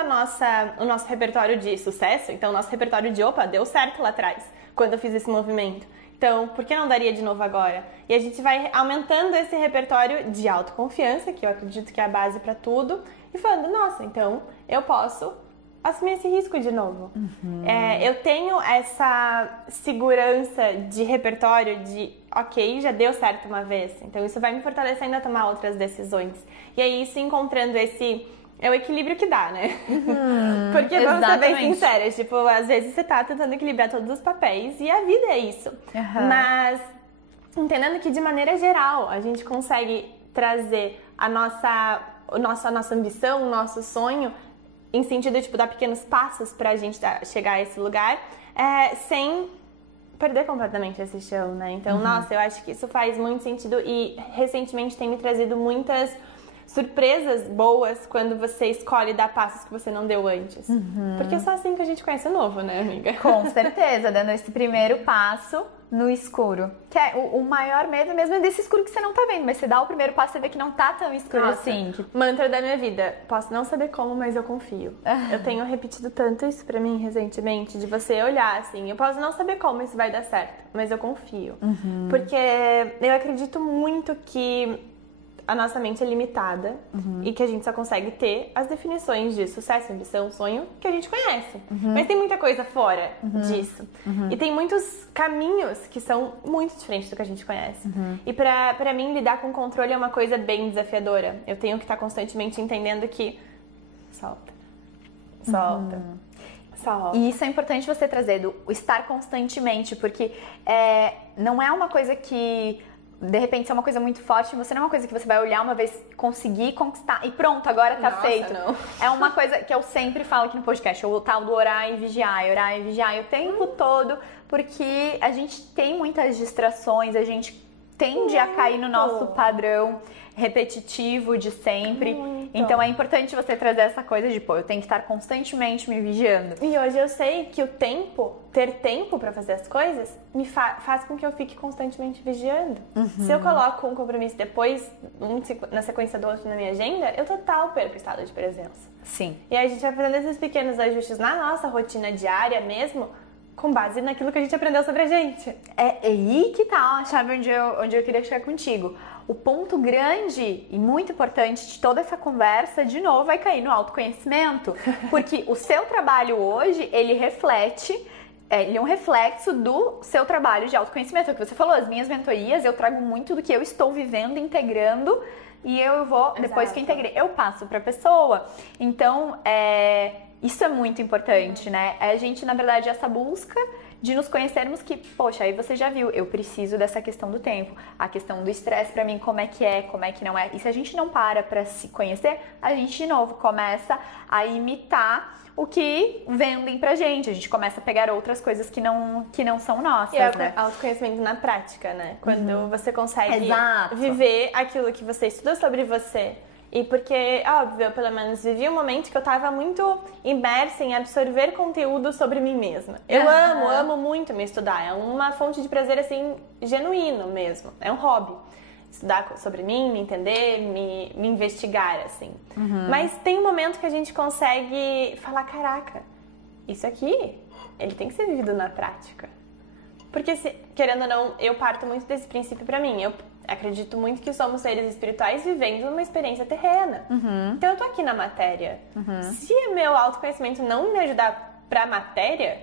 o nosso repertório de sucesso. Então, o nosso repertório de deu certo lá atrás, quando eu fiz esse movimento. Então, por que não daria de novo agora? E a gente vai aumentando esse repertório de autoconfiança, que eu acredito que é a base para tudo, e falando, nossa, então eu posso assumir esse risco de novo. Eu tenho essa segurança de repertório de, ok, já deu certo uma vez, então isso vai me fortalecendo a tomar outras decisões. E aí, isso encontrando é o equilíbrio que dá, né? Porque, vamos ser bem sinceras, tipo, às vezes você tá tentando equilibrar todos os papéis e a vida é isso. Mas, entendendo que de maneira geral, a gente consegue trazer a nossa ambição, o nosso sonho, em sentido, tipo, dar pequenos passos pra gente chegar a esse lugar, sem perder completamente esse chão, né? Então, nossa, eu acho que isso faz muito sentido e recentemente tem me trazido muitas surpresas boas quando você escolhe dar passos que você não deu antes. Porque é só assim que a gente conhece o novo, né, amiga? Com certeza, dando esse primeiro passo no escuro. Que é o maior medo mesmo é desse escuro que você não tá vendo, mas você dá o primeiro passo e vê que não tá tão escuro assim. Mantra da minha vida. Posso não saber como, mas eu confio. Eu tenho repetido tanto isso pra mim recentemente, de você olhar assim, eu posso não saber como isso vai dar certo, mas eu confio. Porque eu acredito muito que a nossa mente é limitada e que a gente só consegue ter as definições de sucesso, ambição, sonho que a gente conhece. Mas tem muita coisa fora disso. E tem muitos caminhos que são muito diferentes do que a gente conhece. E pra mim, lidar com controle é uma coisa bem desafiadora. Eu tenho que estar constantemente entendendo que solta. E isso é importante você trazer, o estar constantemente, porque não é uma coisa que de repente, ser uma coisa muito forte, você não é uma coisa que você vai olhar uma vez, conseguir conquistar e pronto, agora tá feito. Não. É uma coisa que eu sempre falo aqui no podcast, o tal do orar e vigiar o tempo todo, porque a gente tem muitas distrações, a gente tende a cair no nosso padrão repetitivo de sempre. Então é importante você trazer essa coisa de, eu tenho que estar constantemente me vigiando. E hoje eu sei que ter tempo pra fazer as coisas, me faz com que eu fique constantemente vigiando. Se eu coloco um compromisso depois, na sequência do outro na minha agenda, eu total perco o estado de presença. Sim. E aí a gente vai fazendo esses pequenos ajustes na nossa rotina diária mesmo, com base naquilo que a gente aprendeu sobre a gente. É aí que tá a chave onde eu queria chegar contigo. O ponto grande e muito importante de toda essa conversa, de novo, vai cair no autoconhecimento. Porque o seu trabalho hoje, ele é um reflexo do seu trabalho de autoconhecimento. É o que você falou, as minhas mentorias, eu trago muito do que eu estou vivendo, integrando, e eu vou, depois que eu integrei, eu passo pra pessoa. Então, isso é muito importante, né? É a gente, na verdade, essa busca de nos conhecermos que, poxa, aí você já viu, eu preciso dessa questão do tempo, a questão do estresse pra mim, como é que não é. E se a gente não para pra se conhecer, a gente, de novo, começa a imitar o que vendem pra gente. A gente começa a pegar outras coisas que não são nossas, e é né? autoconhecimento na prática, né? Quando você consegue Exato. viver aquilo que você estudou sobre você. E porque, óbvio, eu pelo menos vivi um momento que eu tava muito imersa em absorver conteúdo sobre mim mesma. Eu amo muito me estudar. É uma fonte de prazer, assim, genuíno mesmo. É um hobby. Estudar sobre mim, me entender, me investigar, assim. Mas tem um momento que a gente consegue falar, caraca, isso aqui, ele tem que ser vivido na prática. Porque, querendo ou não, eu parto muito desse princípio pra mim. Eu acredito muito que somos seres espirituais vivendo uma experiência terrena. Então eu tô aqui na matéria. Se meu autoconhecimento não me ajudar pra matéria,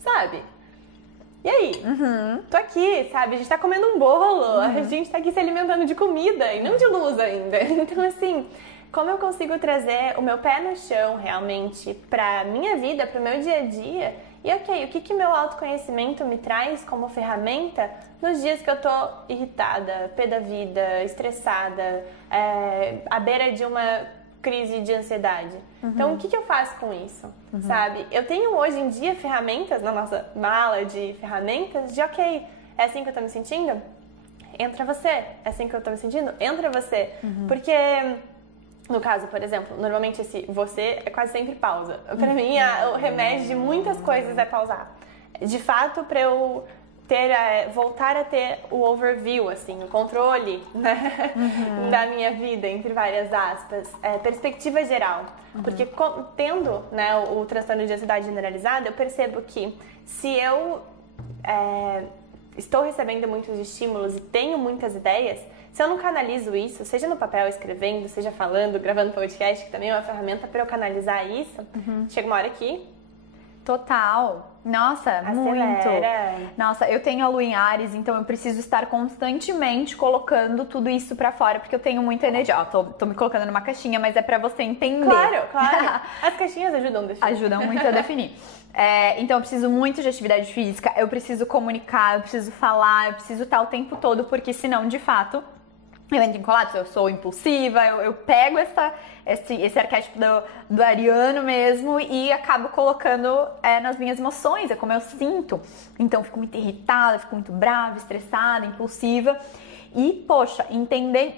sabe? E aí? Tô aqui, sabe? A gente tá comendo um bolo, a gente tá aqui se alimentando de comida e não de luz ainda. Então, assim, como eu consigo trazer o meu pé no chão realmente pra minha vida, pro meu dia a dia? E ok, o que meu autoconhecimento me traz como ferramenta nos dias que eu tô irritada, pé da vida, estressada, à beira de uma crise de ansiedade. Então, o que eu faço com isso, sabe? Eu tenho hoje em dia ferramentas na nossa mala de ferramentas de ok, é assim que eu tô me sentindo? Entra você. É assim que eu tô me sentindo? Entra você. Porque... No caso, por exemplo, normalmente esse você é quase sempre pausa. Pra mim, o remédio de muitas coisas é pausar. De fato, pra eu voltar a ter o overview, assim, o controle, né? Da minha vida, entre várias aspas, perspectiva geral. Porque tendo, né, o transtorno de ansiedade generalizada, eu percebo que se eu estou recebendo muitos estímulos e tenho muitas ideias, se eu não canalizo isso, seja no papel, escrevendo, seja falando, gravando podcast, que também é uma ferramenta para eu canalizar isso, chega uma hora que... Total. Nossa, acelera. Muito. Nossa, eu tenho a lua em Áries, então eu preciso estar constantemente colocando tudo isso pra fora, porque eu tenho muita energia. Ó, tô me colocando numa caixinha, mas é pra você entender. Claro. As caixinhas ajudam a definir. Ajudam muito a definir. Então eu preciso muito de atividade física, eu preciso comunicar, eu preciso falar, eu preciso estar o tempo todo, porque senão, de fato... Eu entro em colapso, eu sou impulsiva, eu pego esse arquétipo do ariano mesmo e acabo colocando nas minhas emoções, é como eu sinto. Então, eu fico muito irritada, fico muito brava, estressada, impulsiva. E, poxa, entender...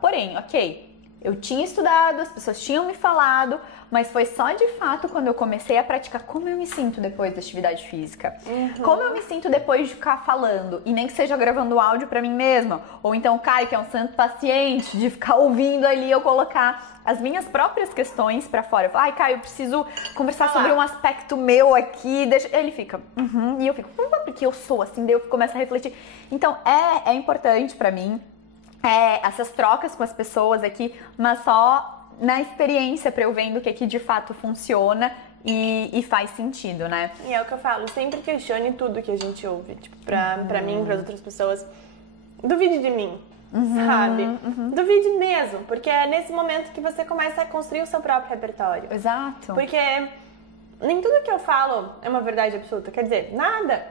Porém, ok, eu tinha estudado, as pessoas tinham me falado, mas foi só de fato quando eu comecei a praticar como eu me sinto depois da atividade física. Como eu me sinto depois de ficar falando, e nem que seja gravando áudio pra mim mesma. Ou então o Caio, que é um santo paciente, de ficar ouvindo ali, eu colocar as minhas próprias questões pra fora. Eu falo, Caio, eu preciso conversar sobre um aspecto meu aqui. Ele fica, e eu fico, porque eu sou assim, daí eu começo a refletir. Então é importante pra mim essas trocas com as pessoas aqui, mas só na experiência pra eu vendo o que de fato funciona e faz sentido, né? E é o que eu falo, sempre questione tudo que a gente ouve. Tipo, pra mim, pras outras pessoas, duvide de mim, sabe? Duvide mesmo, porque é nesse momento que você começa a construir o seu próprio repertório. Exato. Porque nem tudo que eu falo é uma verdade absoluta. Quer dizer, nada.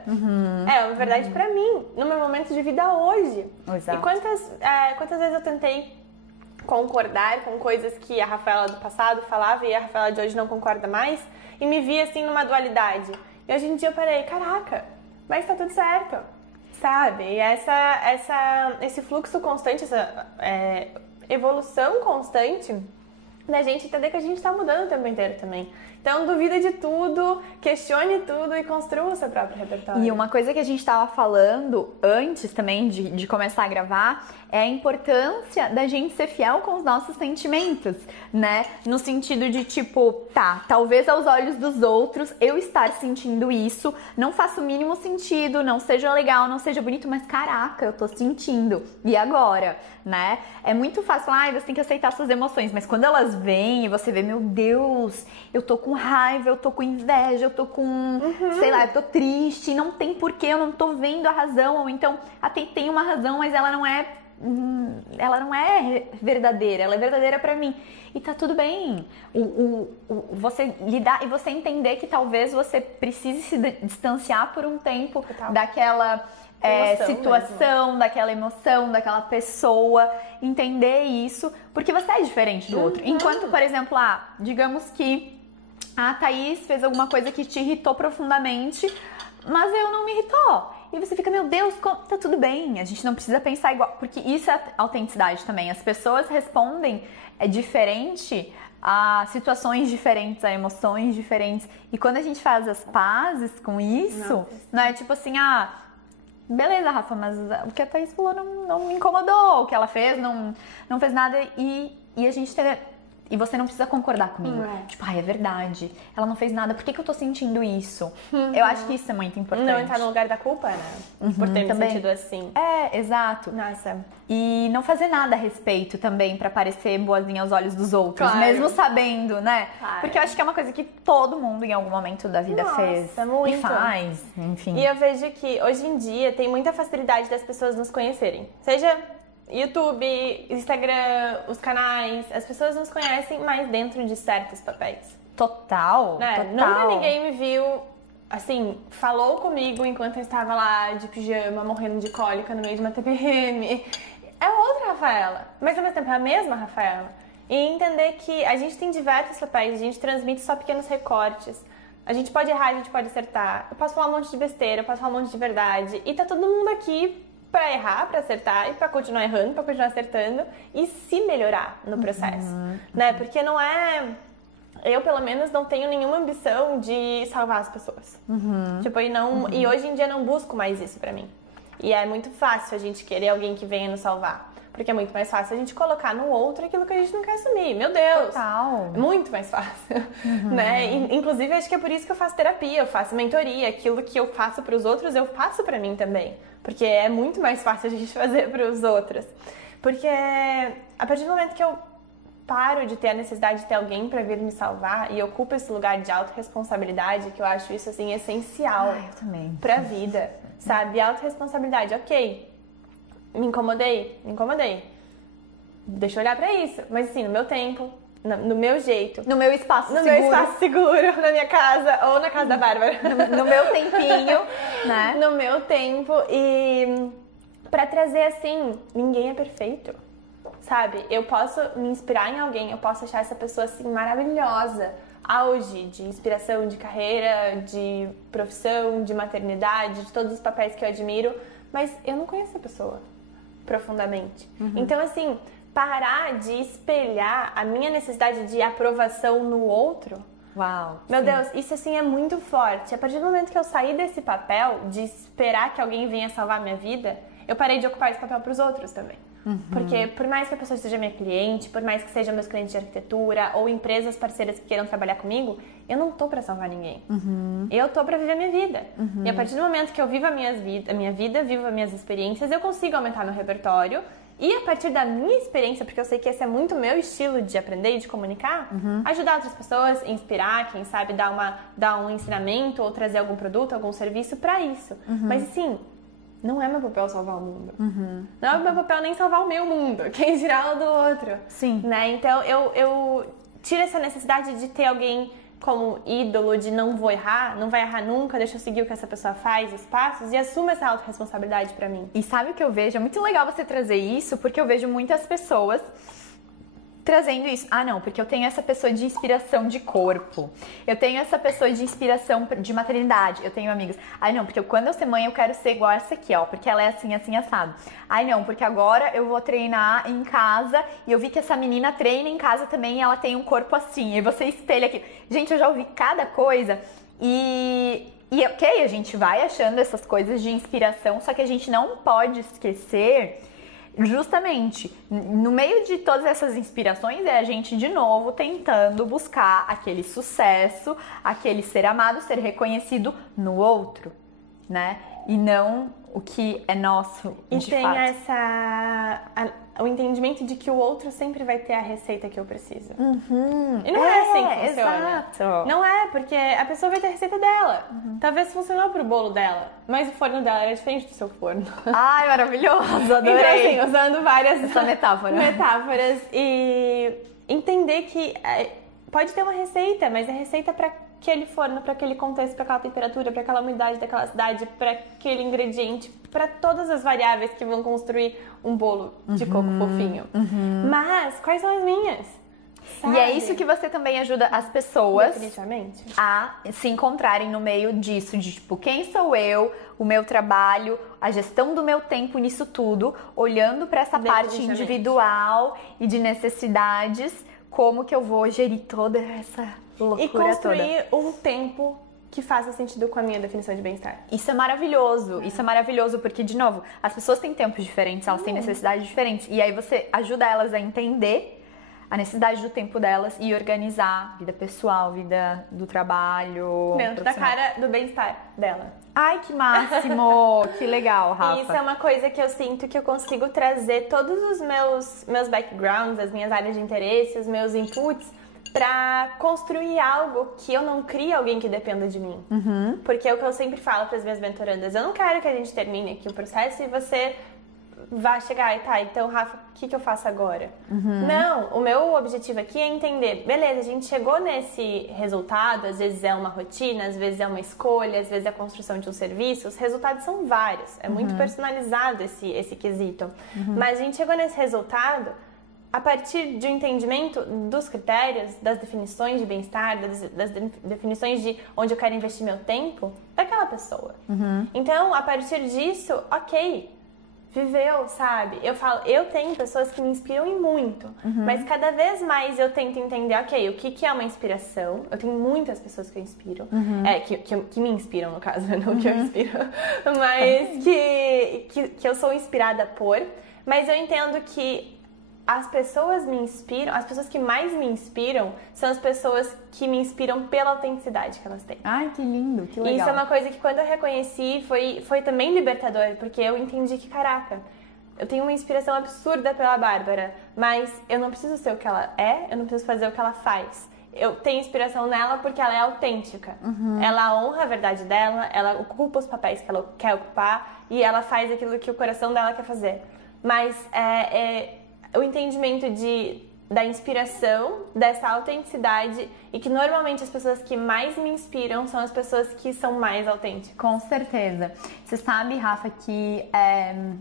É uma verdade pra mim, no meu momento de vida hoje. Exato. E quantas vezes eu tentei concordar com coisas que a Rafaela do passado falava e a Rafaela de hoje não concorda mais, e me via assim numa dualidade. E hoje em dia eu parei, caraca, mas tá tudo certo, sabe? E esse fluxo constante, essa evolução constante da gente entender que a gente tá mudando o tempo inteiro também. Então, duvida de tudo, questione tudo e construa o seu próprio repertório. E uma coisa que a gente estava falando antes também de começar a gravar é a importância da gente ser fiel com os nossos sentimentos, né? No sentido de tipo, talvez aos olhos dos outros eu estar sentindo isso não faça o mínimo sentido, não seja legal, não seja bonito, mas caraca, eu tô sentindo. E agora, né? É muito fácil, você tem que aceitar suas emoções, mas quando elas vêm e você vê, meu Deus, eu tô com raiva, eu tô com inveja, eu tô com, sei lá, eu tô triste, não tem porquê, eu não tô vendo a razão, ou então até tem uma razão, mas ela não é verdadeira, ela é verdadeira pra mim. E tá tudo bem. Você lidar e você entender que talvez você precise se distanciar por um tempo daquela situação, mesmo. Daquela emoção, daquela pessoa, entender isso, porque você é diferente do outro. Enquanto, por exemplo, digamos que a Thaís fez alguma coisa que te irritou profundamente, mas eu não me irritou. E você fica, meu Deus, tá tudo bem, a gente não precisa pensar igual, porque isso é autenticidade também. As pessoas respondem diferente a situações diferentes, a emoções diferentes. E quando a gente faz as pazes com isso, não é tipo assim, beleza, Rafa, mas o que a Thaís falou não me incomodou, o que ela fez não fez nada e a gente teve... E você não precisa concordar comigo. Tipo, é verdade. Ela não fez nada. Por que eu tô sentindo isso? Eu acho que isso é muito importante. Não entrar no lugar da culpa, né? Por ter me sentido assim. Exato. Nossa. E não fazer nada a respeito também pra parecer boazinha aos olhos dos outros. Claro. Mesmo sabendo, né? Claro. Porque eu acho que é uma coisa que todo mundo em algum momento da vida fez. Muito. E faz, enfim. E eu vejo que hoje em dia tem muita facilidade das pessoas nos conhecerem. Seja... YouTube, Instagram, os canais, as pessoas nos conhecem mais dentro de certos papéis. Total. Nunca ninguém me viu, assim, falou comigo enquanto eu estava lá de pijama, morrendo de cólica no meio de uma TPM. É outra Rafaela, mas ao mesmo tempo é a mesma Rafaela. E entender que a gente tem diversos papéis, a gente transmite só pequenos recortes. A gente pode errar, a gente pode acertar. Eu posso falar um monte de besteira, eu posso falar um monte de verdade. E tá todo mundo aqui pra errar, pra acertar e pra continuar errando, pra continuar acertando e se melhorar no processo, né? Porque não é... Eu, pelo menos, não tenho nenhuma ambição de salvar as pessoas. Tipo, e hoje em dia não busco mais isso pra mim. E é muito fácil a gente querer alguém que venha nos salvar. Porque é muito mais fácil a gente colocar no outro aquilo que a gente não quer assumir. Meu Deus! Total! É muito mais fácil, né? Inclusive, acho que é por isso que eu faço terapia, eu faço mentoria. Aquilo que eu faço pros outros, eu faço pra mim também. Porque é muito mais fácil a gente fazer pros outros. Porque a partir do momento que eu paro de ter a necessidade de ter alguém pra vir me salvar e ocupo esse lugar de autorresponsabilidade, que eu acho isso, assim, essencial pra vida, sabe? Autorresponsabilidade, ok. Me incomodei. Deixa eu olhar pra isso. Mas assim, no meu tempo, no meu jeito. No meu espaço seguro. No meu espaço seguro, na minha casa ou na casa da Bárbara. No meu tempinho, né? No meu tempo. E pra trazer assim, ninguém é perfeito, sabe? Eu posso me inspirar em alguém, eu posso achar essa pessoa assim maravilhosa. Auge de inspiração, de carreira, de profissão, de maternidade, de todos os papéis que eu admiro. Mas eu não conheço a pessoa profundamente. Então, assim, parar de espelhar a minha necessidade de aprovação no outro. Uau! Meu Deus, isso assim é muito forte. A partir do momento que eu saí desse papel de esperar que alguém venha salvar a minha vida, eu parei de ocupar esse papel para os outros também. Porque por mais que a pessoa seja minha cliente, por mais que sejam meus clientes de arquitetura ou empresas parceiras que queiram trabalhar comigo, eu não tô pra salvar ninguém. Eu tô pra viver a minha vida. E a partir do momento que eu vivo a minha vida, vivo as minhas experiências, eu consigo aumentar meu repertório. E a partir da minha experiência, porque eu sei que esse é muito meu estilo de aprender e de comunicar, ajudar outras pessoas, inspirar, quem sabe dar um ensinamento ou trazer algum produto, algum serviço pra isso. Mas assim... Não é meu papel salvar o mundo. Não é meu papel nem salvar o meu mundo. Quem dirá o do outro. Sim. Né? Então, eu tiro essa necessidade de ter alguém como ídolo de não vou errar, não vai errar nunca, deixa eu seguir o que essa pessoa faz, os passos, e assumo essa autorresponsabilidade pra mim. E sabe o que eu vejo? É muito legal você trazer isso, porque eu vejo muitas pessoas trazendo isso. Ah, não, porque eu tenho essa pessoa de inspiração de corpo. Eu tenho essa pessoa de inspiração de maternidade. Eu tenho amigos. Ai, não, porque quando eu ser mãe eu quero ser igual essa aqui, ó, porque ela é assim, assim, assado. Ai, não, porque agora eu vou treinar em casa e eu vi que essa menina treina em casa também e ela tem um corpo assim. E você espelha aqui. Gente, eu já ouvi cada coisa e ok, a gente vai achando essas coisas de inspiração, só que a gente não pode esquecer. Justamente, no meio de todas essas inspirações é a gente de novo tentando buscar aquele sucesso, aquele ser amado, ser reconhecido no outro, né? E não o que é nosso e de tem fato. o entendimento de que o outro sempre vai ter a receita que eu preciso. Uhum. E não é assim que funciona. Exato. Não é, porque a pessoa vai ter a receita dela. Talvez funcionou pro bolo dela, mas o forno dela era diferente do seu forno. Ai, maravilhoso, adorei. Então, assim, usando várias essa metáforas e entender que pode ter uma receita, mas a receita para aquele forno, para aquele contexto, para aquela temperatura, para aquela umidade daquela cidade, para aquele ingrediente, para todas as variáveis que vão construir um bolo de coco fofinho. Mas quais são as minhas? Sabe? E é isso que você também ajuda as pessoas Definitivamente. a se encontrarem no meio disso, de tipo, quem sou eu, o meu trabalho, a gestão do meu tempo nisso tudo, olhando para essa parte individual e de necessidades, como que eu vou gerir toda essa loucura e construir toda. um tempo que faça sentido com a minha definição de bem-estar. Isso é maravilhoso, porque, de novo, as pessoas têm tempos diferentes, elas têm necessidades diferentes, e aí você ajuda elas a entender a necessidade do tempo delas e organizar vida pessoal, vida do trabalho. Dentro da cara do bem-estar dela. Ai, que máximo! Que legal, Rafa. E isso é uma coisa que eu sinto que eu consigo trazer todos os meus backgrounds, as minhas áreas de interesse, os meus inputs, pra construir algo que eu não crie alguém que dependa de mim. Porque é o que eu sempre falo pras minhas mentorandas. Eu não quero que a gente termine aqui o processo e você vai chegar e tá, então, Rafa, o que eu faço agora? Não, o meu objetivo aqui é entender, beleza, a gente chegou nesse resultado, às vezes é uma rotina, às vezes é uma escolha, às vezes é a construção de um serviço, os resultados são vários, é muito personalizado esse quesito. Mas a gente chegou nesse resultado a partir de um entendimento dos critérios, das definições de bem-estar, das definições de onde eu quero investir meu tempo, daquela pessoa. Então, a partir disso, ok, viveu, sabe? Eu falo, eu tenho pessoas que me inspiram em muito, mas cada vez mais eu tento entender, ok, o que é uma inspiração? Eu tenho muitas pessoas que eu inspiro, que me inspiram, no caso, não que eu inspiro, mas que eu sou inspirada por, mas eu entendo que as pessoas me inspiram, as pessoas que mais me inspiram são as pessoas que me inspiram pela autenticidade que elas têm. Ai, que lindo, que legal. E isso é uma coisa que quando eu reconheci foi também libertador, porque eu entendi que, caraca, eu tenho uma inspiração absurda pela Bárbara, mas eu não preciso ser o que ela é, eu não preciso fazer o que ela faz. Eu tenho inspiração nela porque ela é autêntica. Ela honra a verdade dela, ela ocupa os papéis que ela quer ocupar e ela faz aquilo que o coração dela quer fazer. Mas o entendimento da inspiração, dessa autenticidade, e que normalmente as pessoas que mais me inspiram são as pessoas que são mais autênticas. Com certeza. Você sabe, Rafa, que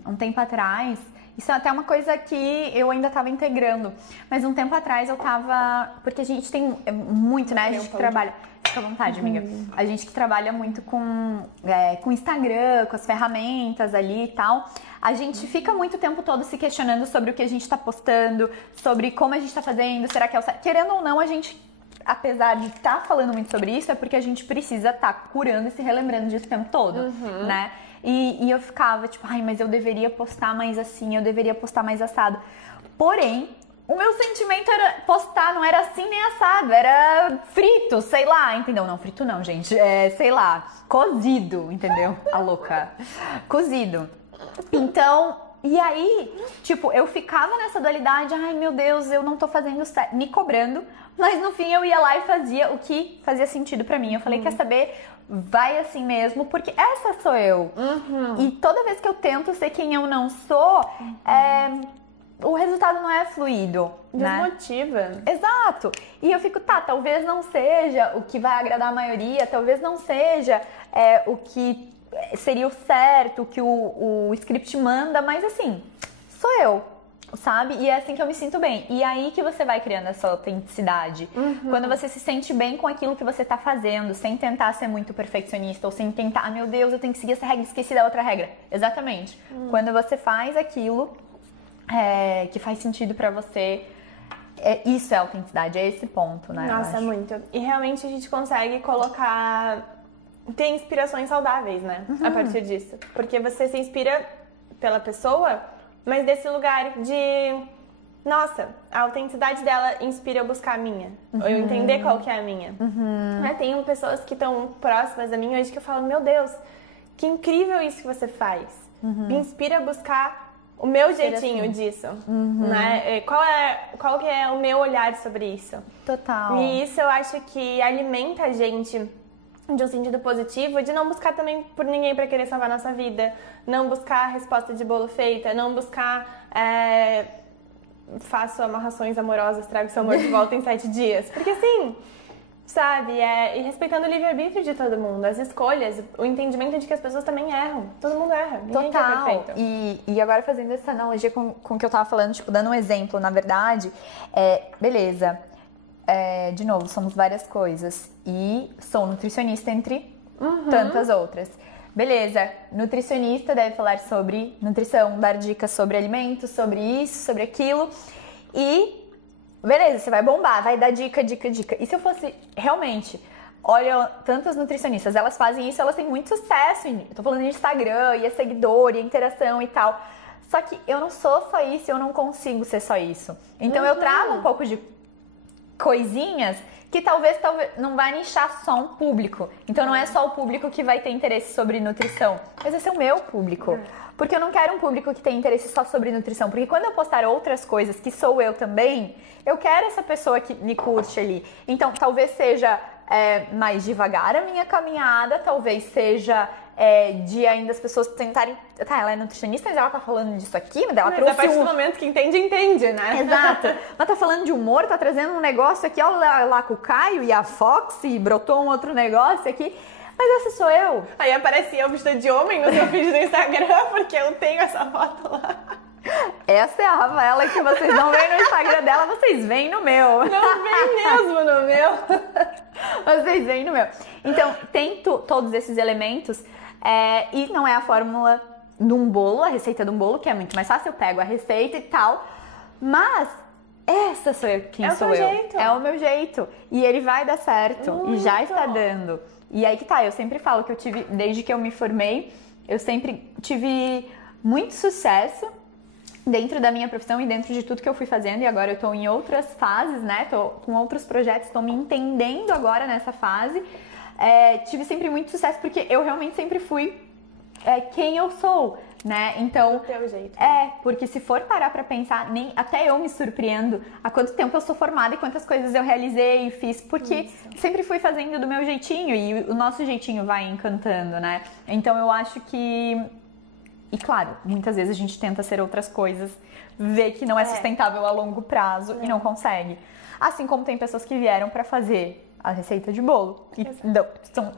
um tempo atrás, isso é até uma coisa que eu ainda estava integrando, mas um tempo atrás eu tava, porque a gente tem muito, né, a gente que trabalha... Fica à vontade, amiga. A gente que trabalha muito com Instagram, com as ferramentas ali e tal, a gente fica muito o tempo todo se questionando sobre o que a gente tá postando, sobre como a gente tá fazendo, será que é o certo? Querendo ou não, a gente, apesar de estar falando muito sobre isso, é porque a gente precisa estar curando e se relembrando disso o tempo todo, né? E eu ficava tipo, ai, mas eu deveria postar mais assim, eu deveria postar mais assado. Porém, o meu sentimento era postar, não era assim nem assado, era frito, sei lá, entendeu? Não, frito não, gente, sei lá, cozido, entendeu? A louca, cozido. Então, e aí, tipo, eu ficava nessa dualidade, ai meu Deus, eu não tô fazendo certo, me cobrando, mas no fim eu ia lá e fazia o que fazia sentido pra mim. Eu falei, quer saber? Vai assim mesmo, porque essa sou eu. E toda vez que eu tento ser quem eu não sou, o resultado não é fluido, né? Desmotiva. Exato. E eu fico, talvez não seja o que vai agradar a maioria, talvez não seja o que seria o certo, o que o script manda, mas assim, sou eu, sabe? E é assim que eu me sinto bem. E aí que você vai criando essa autenticidade. Quando você se sente bem com aquilo que você tá fazendo, sem tentar ser muito perfeccionista, ou sem tentar, meu Deus, eu tenho que seguir essa regra, esqueci da outra regra. Exatamente. Quando você faz aquilo que faz sentido pra você, isso é autenticidade, é esse ponto, né? Nossa, muito. E realmente a gente consegue ter inspirações saudáveis, né? A partir disso. Porque você se inspira pela pessoa, mas desse lugar de... Nossa, a autenticidade dela inspira eu buscar a minha. Ou eu entender qual que é a minha. Tem pessoas que estão próximas a mim hoje que eu falo, meu Deus, que incrível isso que você faz. Me inspira a buscar o meu jeitinho disso. Né? Qual que é o meu olhar sobre isso? Total. E isso eu acho que alimenta a gente de um sentido positivo, de não buscar também por ninguém para querer salvar a nossa vida, não buscar a resposta de bolo feita, não buscar faço amarrações amorosas, trago seu amor de volta em 7 dias. Porque assim, sabe, e respeitando o livre-arbítrio de todo mundo, as escolhas, o entendimento de que as pessoas também erram. Todo mundo erra, ninguém é perfeito. E agora fazendo essa analogia com o que eu tava falando, tipo, dando um exemplo, na verdade, beleza, de novo, somos várias coisas e sou nutricionista entre tantas outras. Beleza, nutricionista deve falar sobre nutrição, dar dicas sobre alimentos, sobre isso, sobre aquilo e beleza, você vai bombar, vai dar dica. E se eu fosse realmente, olha, tantas nutricionistas, elas fazem isso, elas têm muito sucesso, eu tô falando de Instagram, e é seguidor, e é interação e tal. Só que eu não sou só isso, eu não consigo ser só isso. Então eu trago um pouco de coisinhas que talvez não vai nichar só um público. Então não é só o público que vai ter interesse sobre nutrição, mas esse é o meu público. Porque eu não quero um público que tenha interesse só sobre nutrição. Porque quando eu postar outras coisas, que sou eu também, eu quero essa pessoa que me curte ali. Então talvez seja mais devagar a minha caminhada, talvez seja de ainda as pessoas tentarem... Tá, ela é nutricionista, mas ela tá falando disso aqui, mas ela trouxe a partir do momento que entende, né? Exato. Ela tá falando de humor, tá trazendo um negócio aqui, olha lá com o Caio e a Fox, e brotou um outro negócio aqui. Mas essa sou eu. Aí aparecia eu vestida de homem no seu vídeo do Instagram, porque eu tenho essa foto lá. Essa é a Rafaela que vocês não veem no Instagram dela, vocês veem no meu. Não vem mesmo no meu. Vocês veem no meu. Então, tem todos esses elementos e não é a fórmula de um bolo, a receita de um bolo, que é muito mais fácil, eu pego a receita e tal, mas essa sou eu, quem sou eu. Jeito. É o meu jeito. E ele vai dar certo, muito. E já está dando. E aí que tá, eu sempre falo que eu tive, desde que eu me formei, eu sempre tive muito sucesso dentro da minha profissão e dentro de tudo que eu fui fazendo, e agora eu tô em outras fases, né? Tô com outros projetos, tô me entendendo agora nessa fase. Tive sempre muito sucesso porque eu realmente sempre fui quem eu sou, né? Então, do teu jeito. Porque se for parar pra pensar, até eu me surpreendo há quanto tempo eu sou formada e quantas coisas eu realizei e fiz, porque sempre fui fazendo do meu jeitinho e o nosso jeitinho vai encantando, né? Então eu acho que... E claro, muitas vezes a gente tenta ser outras coisas, vê que não é sustentável a longo prazo e não consegue. Assim como tem pessoas que vieram pra fazer a receita de bolo e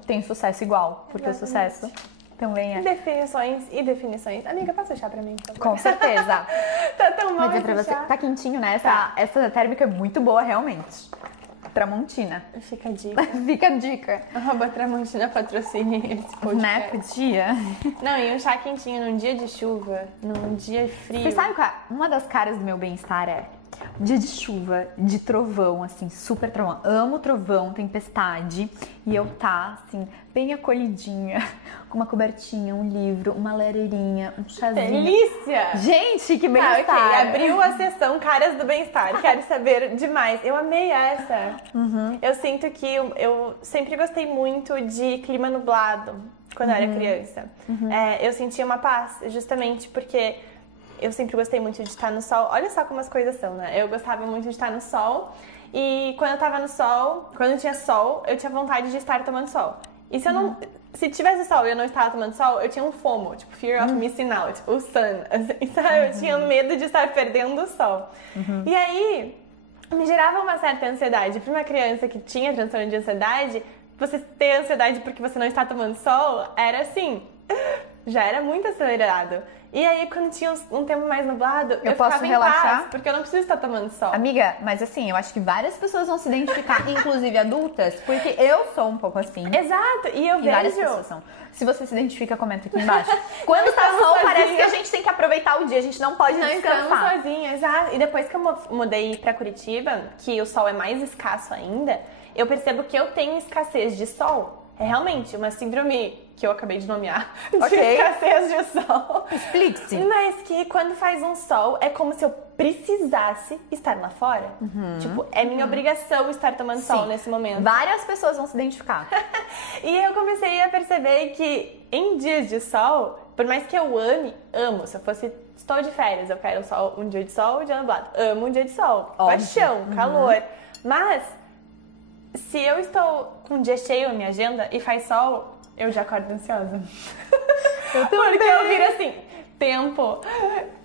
tem sucesso igual, porque Exatamente. O sucesso também é. Definições. Amiga, passa o chá pra mim, por favor. Com certeza. Tá tão bom Vou dizer pra você, tá quentinho, né? Essa térmica é muito boa, realmente. Tramontina. Fica a dica. Fica a dica. Tramontina patrocine esse podcast. Né? Podia. Não, e um chá quentinho num dia de chuva, num dia frio. Você sabe qual é? Uma das caras do meu bem-estar dia de chuva, de trovão, assim, super trovão. Amo trovão, tempestade. E eu assim, bem acolhidinha, com uma cobertinha, um livro, uma lareirinha, um chazinho. Delícia! Gente, que bem-estar! Ok, abriu a sessão Caras do Bem-Estar. Quero saber demais. Eu amei essa. Eu sinto que eu sempre gostei muito de clima nublado quando eu era criança. Eu sentia uma paz, justamente porque eu sempre gostei muito de estar no sol. Olha só como as coisas são, né? Eu gostava muito de estar no sol. E quando eu tava no sol, quando tinha sol, eu tinha vontade de estar tomando sol. E se se tivesse sol e eu não estava tomando sol, eu tinha um FOMO, tipo, fear of missing out, o sun, assim, sabe? Eu tinha medo de estar perdendo o sol. E aí, me gerava uma certa ansiedade. Para uma criança que tinha transtorno de ansiedade, você ter ansiedade porque você não está tomando sol, era assim, já era muito acelerado. E aí, quando tinha um tempo mais nublado, eu posso ficava em relaxar? paz, porque eu não preciso estar tomando sol. Amiga, mas assim, eu acho que várias pessoas vão se identificar, inclusive adultas, porque eu sou um pouco assim. Exato, e eu E vejo... várias pessoas são. Se você se identifica, comenta aqui embaixo. Quando tá estamos sol, parece sozinhas. que a gente tem que aproveitar o dia, a gente não pode Não estamos descansar. sozinhas, exato. E depois que eu mudei pra Curitiba, que o sol é mais escasso ainda, eu percebo que eu tenho escassez de sol. É realmente uma síndrome que eu acabei de nomear, de escassez de sol. Explique-se. Mas que quando faz um sol, é como se eu precisasse estar lá fora. Tipo, é minha obrigação estar tomando sol nesse momento. Várias pessoas vão se identificar. E eu comecei a perceber que em dias de sol, por mais que eu amo, se eu fosse, estou de férias, eu quero um dia de sol, um dia nublado. Amo um dia de sol, paixão, calor. Mas, se eu estou com um dia cheio na minha agenda e faz sol, eu já acordo ansiosa. Porque eu viro assim, tempo,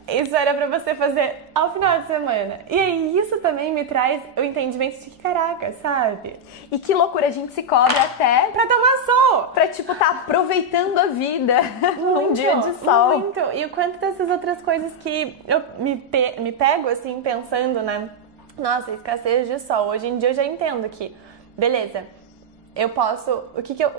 isso era pra você fazer ao final de semana. E aí isso também me traz o entendimento de que, caraca, sabe? E que loucura, a gente se cobra até Pra tomar sol! pra, tipo, tá aproveitando a vida num dia de sol. Muito! E o quanto dessas outras coisas que eu me pego, assim, pensando, né? Nossa, escassez de sol. Hoje em dia eu já entendo que, beleza, eu posso...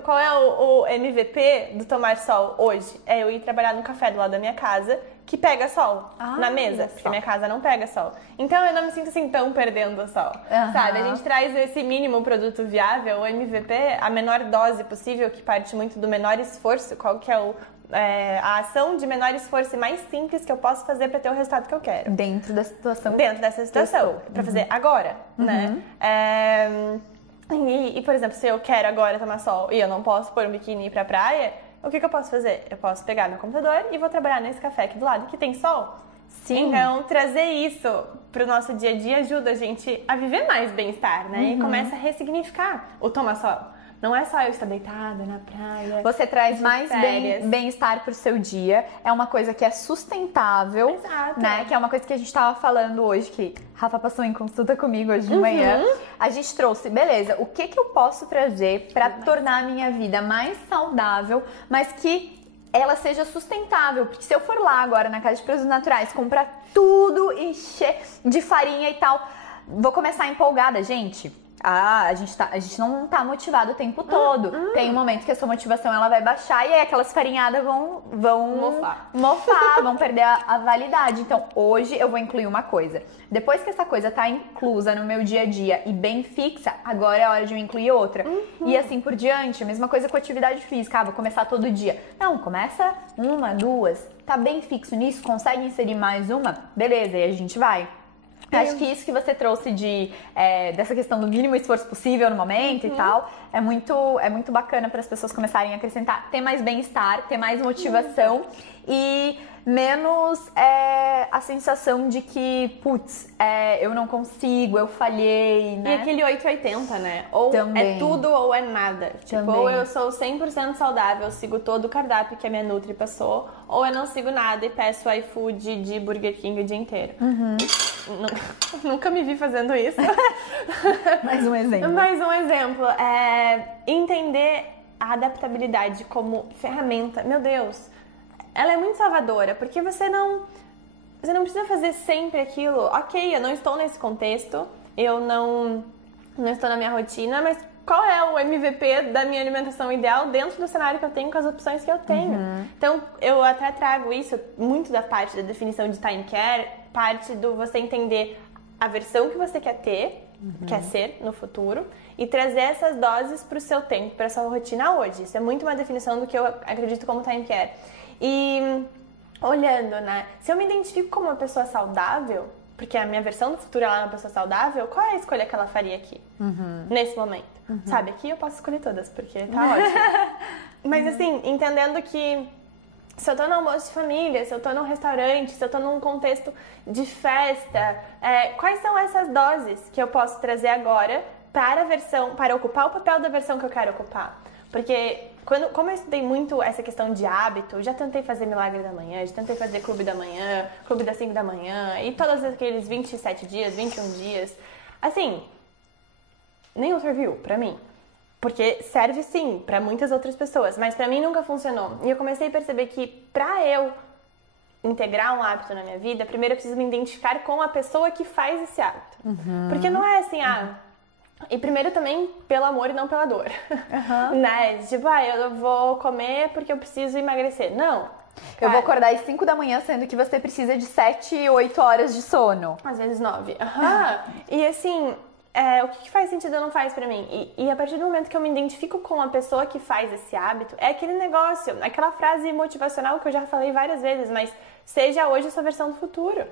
qual é o MVP do tomar sol hoje? É eu ir trabalhar no café do lado da minha casa, que pega sol na mesa, porque minha casa não pega sol. Então eu não me sinto assim tão perdendo o sol, sabe? A gente traz esse mínimo produto viável, o MVP, a menor dose possível, que parte muito do menor esforço, qual que é a ação de menor esforço e mais simples que eu posso fazer para ter o resultado que eu quero. Dentro da situação. Dentro dessa situação, para fazer agora, né? E, por exemplo, se eu quero agora tomar sol e eu não posso pôr um biquíni e ir pra praia, o que eu posso fazer? Eu posso pegar meu computador e vou trabalhar nesse café aqui do lado que tem sol. Sim. Então, trazer isso pro nosso dia a dia ajuda a gente a viver mais bem-estar, né? E começa a ressignificar o tomar sol. Não é só eu estar deitada na praia. Você traz de mais férias. bem-estar pro seu dia. É uma coisa que é sustentável. Exato. Né? Que é uma coisa que a gente tava falando hoje, que Rafa passou em consulta comigo hoje de manhã. A gente trouxe, beleza, o que eu posso trazer pra tornar a minha vida mais saudável, mas que ela seja sustentável. Porque se eu for lá agora na Casa de Produtos Naturais, comprar tudo, encher de farinha e tal, vou começar empolgada, gente. A gente não tá motivado o tempo todo. Tem um momento que a sua motivação ela vai baixar e aí aquelas farinhadas vão mofar, vão perder a validade. Então, hoje eu vou incluir uma coisa. Depois que essa coisa tá inclusa no meu dia a dia e bem fixa, agora é a hora de eu incluir outra. E assim por diante, a mesma coisa com atividade física. Vou começar todo dia. Não, começa uma, duas, tá bem fixo nisso, consegue inserir mais uma? Beleza, e a gente vai. Acho que isso que você trouxe dessa questão do mínimo esforço possível no momento e tal, é muito bacana para as pessoas começarem a acrescentar, ter mais bem-estar, ter mais motivação e menos a sensação de que, eu não consigo, eu falhei, né? E aquele 880, né? Ou Também. é tudo ou é nada. Tipo, Também. ou eu sou 100% saudável, sigo todo o cardápio que a minha Nutri passou, ou eu não sigo nada e peço iFood de Burger King o dia inteiro. Nunca me vi fazendo isso. Mais um exemplo. Mais um exemplo. Entender a adaptabilidade como ferramenta. Meu Deus, ela é muito salvadora, porque você não precisa fazer sempre aquilo. Ok, eu não estou nesse contexto, eu não estou na minha rotina, mas qual é o MVP da minha alimentação ideal dentro do cenário que eu tenho, com as opções que eu tenho? Então, eu até trago isso muito da parte da definição de time care, parte do você entender a versão que você quer ter, quer ser no futuro, e trazer essas doses para o seu tempo, para a sua rotina hoje. Isso é muito uma definição do que eu acredito como time care. E olhando, né? Se eu me identifico como uma pessoa saudável, porque a minha versão do futuro ela é uma pessoa saudável, qual é a escolha que ela faria aqui? Nesse momento? Sabe, aqui eu posso escolher todas, porque tá ótimo. Mas assim, entendendo que se eu tô no almoço de família, se eu tô num restaurante, se eu tô num contexto de festa, quais são essas doses que eu posso trazer agora para ocupar o papel da versão que eu quero ocupar? Porque como eu estudei muito essa questão de hábito, já tentei fazer Milagre da Manhã, já tentei fazer Clube da Manhã, Clube das 5 da manhã, e todos aqueles 27 dias, 21 dias. Assim, nenhum serviu pra mim. Porque serve sim pra muitas outras pessoas, mas pra mim nunca funcionou. E eu comecei a perceber que pra eu integrar um hábito na minha vida, primeiro eu preciso me identificar com a pessoa que faz esse hábito. Porque não é assim, e primeiro também pelo amor e não pela dor. Né? Tipo, eu vou comer porque eu preciso emagrecer. Não. Eu vou acordar às 5 da manhã, sendo que você precisa de 7, 8 horas de sono. Às vezes 9. E assim, o que faz sentido ou não faz pra mim? E a partir do momento que eu me identifico com a pessoa que faz esse hábito, é aquele negócio, aquela frase motivacional que eu já falei várias vezes, mas seja hoje a sua versão do futuro.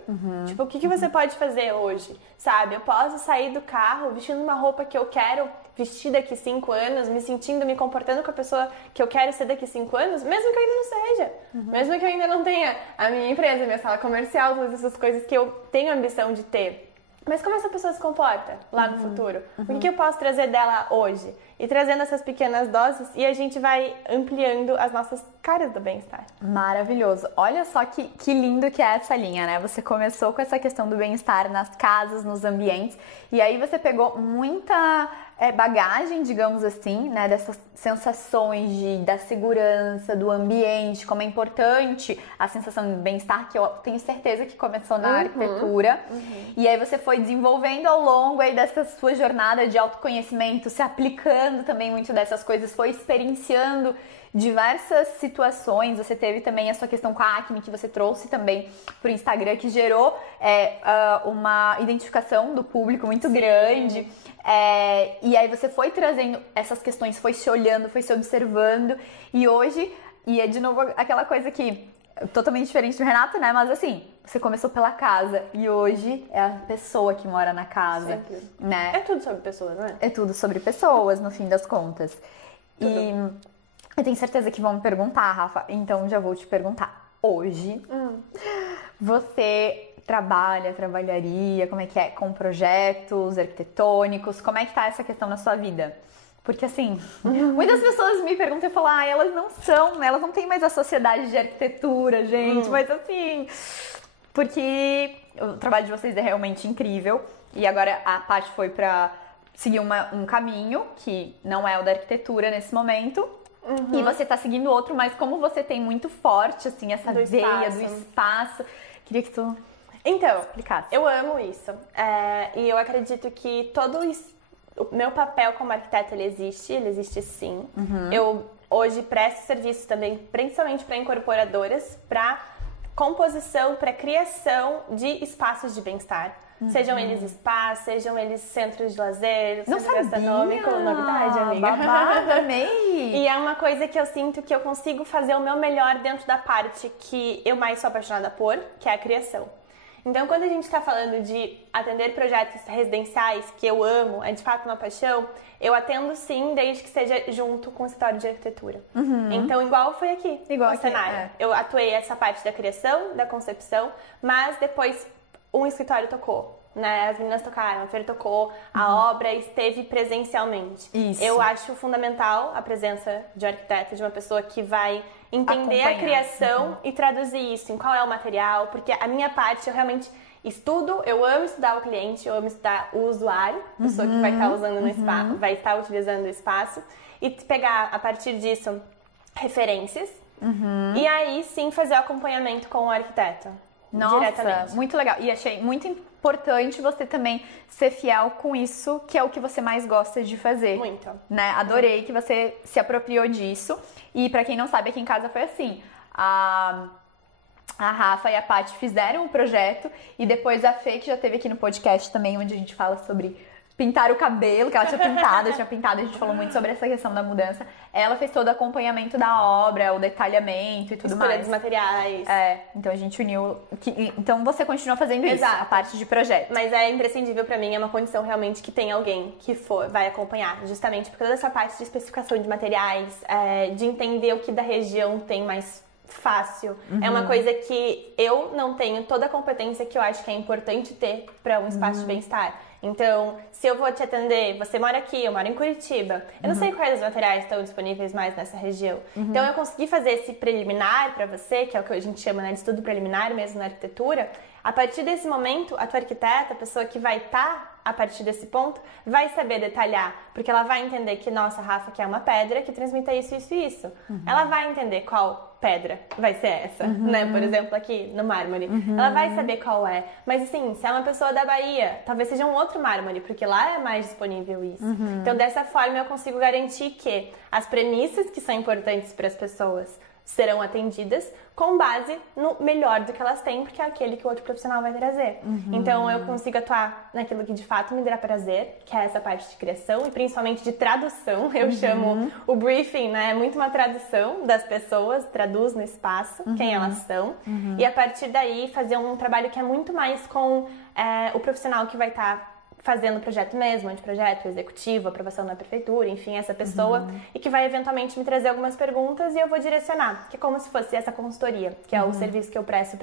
Tipo, o que você pode fazer hoje? Sabe? Eu posso sair do carro vestindo uma roupa que eu quero vestir daqui 5 anos, me comportando com a pessoa que eu quero ser daqui 5 anos, mesmo que eu ainda não seja. Mesmo que eu ainda não tenha a minha empresa, a minha sala comercial, todas essas coisas que eu tenho a ambição de ter. Mas como essa pessoa se comporta lá no futuro? O que eu posso trazer dela hoje? E trazendo essas pequenas doses, e a gente vai ampliando as nossas caras do bem-estar. Maravilhoso. Olha só que lindo que é essa linha, né? Você começou com essa questão do bem-estar nas casas, nos ambientes, e aí você pegou muita bagagem, digamos assim, né? Dessas sensações da segurança, do ambiente, como é importante a sensação de bem-estar, que eu tenho certeza que começou na arquitetura. E aí você foi desenvolvendo ao longo aí dessa sua jornada de autoconhecimento, se aplicando também muito dessas coisas, foi experienciando diversas situações. Você teve também a sua questão com a acne, que você trouxe também pro Instagram, que gerou uma identificação do público muito grande. E aí você foi trazendo essas questões, foi se olhando, foi se observando, e hoje, é de novo aquela coisa que totalmente diferente do Renato, né? Mas assim, você começou pela casa e hoje é a pessoa que mora na casa, né? É tudo sobre pessoas, né? É tudo sobre pessoas, no fim das contas. Tudo. E eu tenho certeza que vão me perguntar, Rafa, então já vou te perguntar. Hoje, você trabalharia, como é que é, com projetos arquitetônicos, como é que tá essa questão na sua vida? Porque assim, muitas pessoas me perguntam e falam, elas não têm mais a sociedade de arquitetura, gente, mas assim, porque o trabalho de vocês é realmente incrível, e agora a Paty foi pra seguir um caminho que não é o da arquitetura nesse momento, e você tá seguindo outro, mas como você tem muito forte, assim, essa veia do espaço, queria que tu... Então, explicasse. Eu amo isso. E eu acredito que o meu papel como arquiteta, ele existe sim. Eu hoje presto serviço também, principalmente para incorporadoras, para composição, para criação de espaços de bem-estar. Sejam eles spas, sejam eles centros de lazer, centro gastronômico, novidade, amiga. Babado, amei! E é uma coisa que eu sinto que eu consigo fazer o meu melhor dentro da parte que eu mais sou apaixonada por, que é a criação. Então, quando a gente está falando de atender projetos residenciais, que eu amo, é de fato uma paixão, eu atendo sim, desde que seja junto com o escritório de arquitetura. Então, igual foi aqui, no cenário. Eu atuei essa parte da criação, da concepção, mas depois um escritório tocou, né? As meninas tocaram, a Fer tocou, a obra esteve presencialmente. Isso. Eu acho fundamental a presença de um arquiteto, de uma pessoa que vai entender a criação e traduzir isso em qual é o material, porque a minha parte eu realmente estudo, eu amo estudar o cliente, eu amo estudar o usuário, a pessoa que vai estar usando no espaço, vai estar utilizando o espaço, e pegar a partir disso referências e aí sim fazer o acompanhamento com o arquiteto. Nossa, muito legal. E achei muito importante você também ser fiel com isso, que é o que você mais gosta de fazer. Muito. Né? Adorei que você se apropriou disso. E pra quem não sabe, aqui em casa foi assim. A Rafa e a Paty fizeram um projeto e depois a Fê, que já teve aqui no podcast também, onde a gente fala sobre pintar o cabelo, que ela tinha pintado, a gente falou muito sobre essa questão da mudança. Ela fez todo o acompanhamento da obra, o detalhamento e tudo mais. Escolha dos materiais. Então a gente uniu. Então você continua fazendo isso, a parte de projeto. Mas é imprescindível pra mim, é uma condição realmente que tem alguém que vai acompanhar, justamente por toda essa parte de especificação de materiais, de entender o que da região tem mais fácil. É uma coisa que eu não tenho toda a competência que eu acho que é importante ter para um espaço de bem-estar. Então, se eu vou te atender, você mora aqui, eu moro em Curitiba, eu não sei quais os materiais estão disponíveis mais nessa região. Então, eu consegui fazer esse preliminar para você, que é o que a gente chama, né, de estudo preliminar mesmo na arquitetura. A partir desse momento, a tua arquiteta, a pessoa que vai estar a partir desse ponto, vai saber detalhar, porque ela vai entender que, nossa, Rafa quer uma pedra que transmita isso, isso e isso. Ela vai entender qual pedra vai ser essa, né? Por exemplo, aqui no mármore. Ela vai saber qual é. Mas, assim, se é uma pessoa da Bahia, talvez seja um outro mármore, porque lá é mais disponível isso. Então, dessa forma, eu consigo garantir que as premissas que são importantes para as pessoas serão atendidas com base no melhor do que elas têm, porque é aquele que o outro profissional vai trazer. Então, eu consigo atuar naquilo que de fato me dá prazer, que é essa parte de criação e principalmente de tradução. Eu chamo o briefing, né? É muito uma tradução das pessoas, traduz no espaço quem elas são. E a partir daí, fazer um trabalho que é muito mais com o profissional que vai estar fazendo o projeto mesmo, anteprojeto, executivo, aprovação na prefeitura, enfim, essa pessoa, e que vai eventualmente me trazer algumas perguntas e eu vou direcionar, que é como se fosse essa consultoria, que é o serviço que eu presto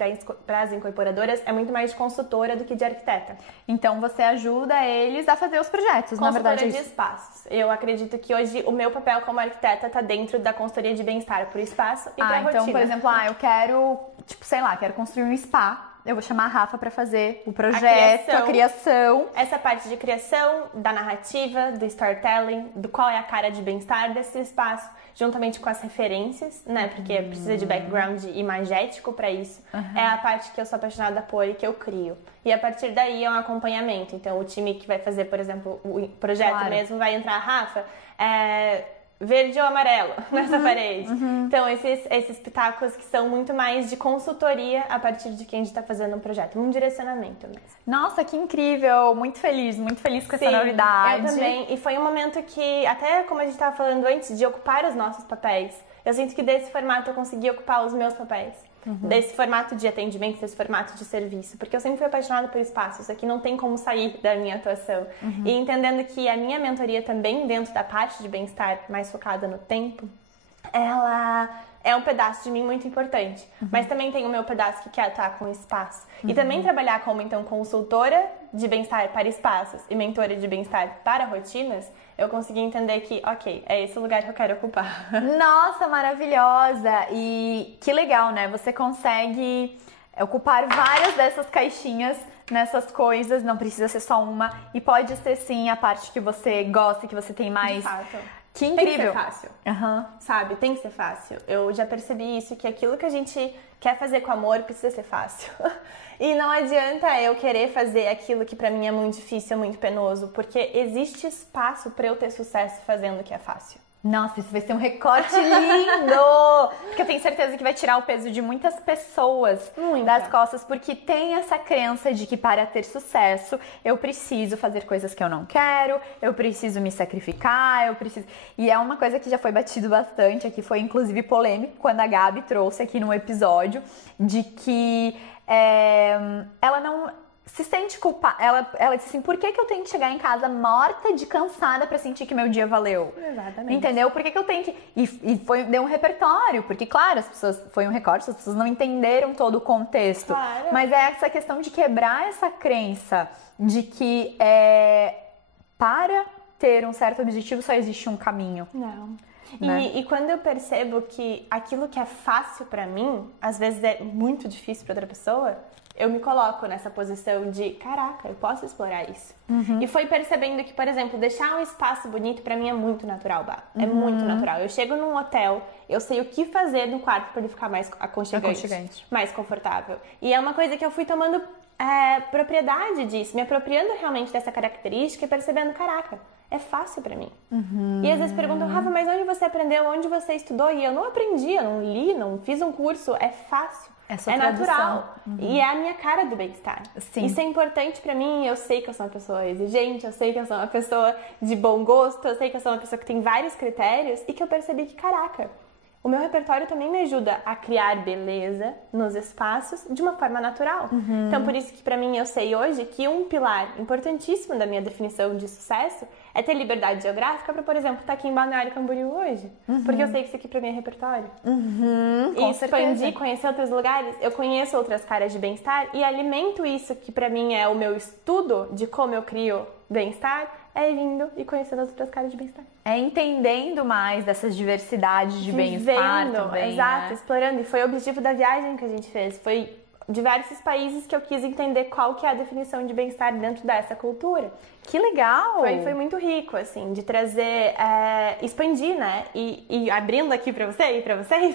para as incorporadoras, é muito mais de consultora do que de arquiteta. Então você ajuda eles a fazer os projetos, na verdade. Consultora de espaços. Eu acredito que hoje o meu papel como arquiteta está dentro da consultoria de bem-estar por espaço e para rotina. Então, por exemplo, eu quero, tipo, sei lá, quero construir um spa. Eu vou chamar a Rafa para fazer o projeto, a criação. Essa parte de criação, da narrativa, do storytelling, do qual é a cara de bem-estar desse espaço, juntamente com as referências, né? Porque precisa de background imagético para isso. É a parte que eu sou apaixonada por e que eu crio. E a partir daí é um acompanhamento. Então, o time que vai fazer, por exemplo, o projeto mesmo, vai entrar, Rafa, verde ou amarelo nessa parede. Então, esses pitacos que são muito mais de consultoria a partir de quem está fazendo um projeto, um direcionamento mesmo. Nossa, que incrível! Muito feliz com essa novidade. Eu também. E foi um momento que, até como a gente estava falando antes, de ocupar os nossos papéis, eu sinto que desse formato eu consegui ocupar os meus papéis. Desse formato de atendimento, desse formato de serviço, porque eu sempre fui apaixonada por espaço, isso aqui não tem como sair da minha atuação. E entendendo que a minha mentoria também, dentro da parte de bem-estar mais focada no tempo, ela é um pedaço de mim muito importante, mas também tem o meu pedaço que quer atuar com o espaço. E também trabalhar como, então, consultora de bem-estar para espaços e mentora de bem-estar para rotinas, eu consegui entender que, ok, é esse o lugar que eu quero ocupar. Nossa, maravilhosa! E que legal, né? Você consegue ocupar várias dessas caixinhas nessas coisas, não precisa ser só uma. E pode ser, sim, a parte que você gosta, que você tem mais... De fato. Que incrível! Tem que ser fácil, sabe? Tem que ser fácil. Eu já percebi isso, que aquilo que a gente quer fazer com amor precisa ser fácil. E não adianta eu querer fazer aquilo que pra mim é muito difícil, é muito penoso, porque existe espaço pra eu ter sucesso fazendo o que é fácil. Nossa, isso vai ser um recorte lindo! Porque eu tenho certeza que vai tirar o peso de muitas pessoas das costas, porque tem essa crença de que para ter sucesso eu preciso fazer coisas que eu não quero, eu preciso me sacrificar, eu preciso... E é uma coisa que já foi batido bastante aqui, foi inclusive polêmico quando a Gabi trouxe aqui no episódio, de que ela não... se sente culpada. Ela disse assim, por que eu tenho que chegar em casa morta de cansada pra sentir que meu dia valeu? Exatamente. Entendeu? Por que eu tenho que... E deu um repertório, porque claro, foi um recorte, as pessoas não entenderam todo o contexto. Claro. Mas é essa questão de quebrar essa crença de que para ter um certo objetivo só existe um caminho. Não. Né? E quando eu percebo que aquilo que é fácil pra mim, às vezes é muito difícil pra outra pessoa, eu me coloco nessa posição de, caraca, eu posso explorar isso. E foi percebendo que, por exemplo, deixar um espaço bonito pra mim é muito natural, Bah. É muito natural. Eu chego num hotel, eu sei o que fazer no quarto pra ele ficar mais aconchegante. Mais confortável. E é uma coisa que eu fui tomando propriedade disso, me apropriando realmente dessa característica e percebendo, caraca, é fácil pra mim. E às vezes perguntam, Rafa, mas onde você aprendeu, onde você estudou? E eu não aprendi, eu não li, não fiz um curso, é fácil. É natural. E é a minha cara do bem-estar. Isso é importante pra mim. Eu sei que eu sou uma pessoa exigente, eu sei que eu sou uma pessoa de bom gosto, eu sei que eu sou uma pessoa que tem vários critérios e que eu percebi que, caraca, o meu repertório também me ajuda a criar beleza nos espaços de uma forma natural. Então, por isso que pra mim eu sei hoje que um pilar importantíssimo da minha definição de sucesso é ter liberdade geográfica para, por exemplo, estar aqui em Balneário Camboriú hoje. Porque eu sei que isso aqui pra mim é repertório. Com E expandir, conhecer outros lugares, eu conheço outras caras de bem-estar e alimento isso que pra mim é o meu estudo de como eu crio bem-estar, é vindo e conhecendo as outras caras de bem-estar. É entendendo mais dessas diversidades de bem-estar também, exato, né? explorando. E foi o objetivo da viagem que a gente fez. Foi diversos países que eu quis entender qual que é a definição de bem-estar dentro dessa cultura. Que legal! Foi muito rico, assim, de trazer, expandir, né? E abrindo aqui pra você e pra vocês,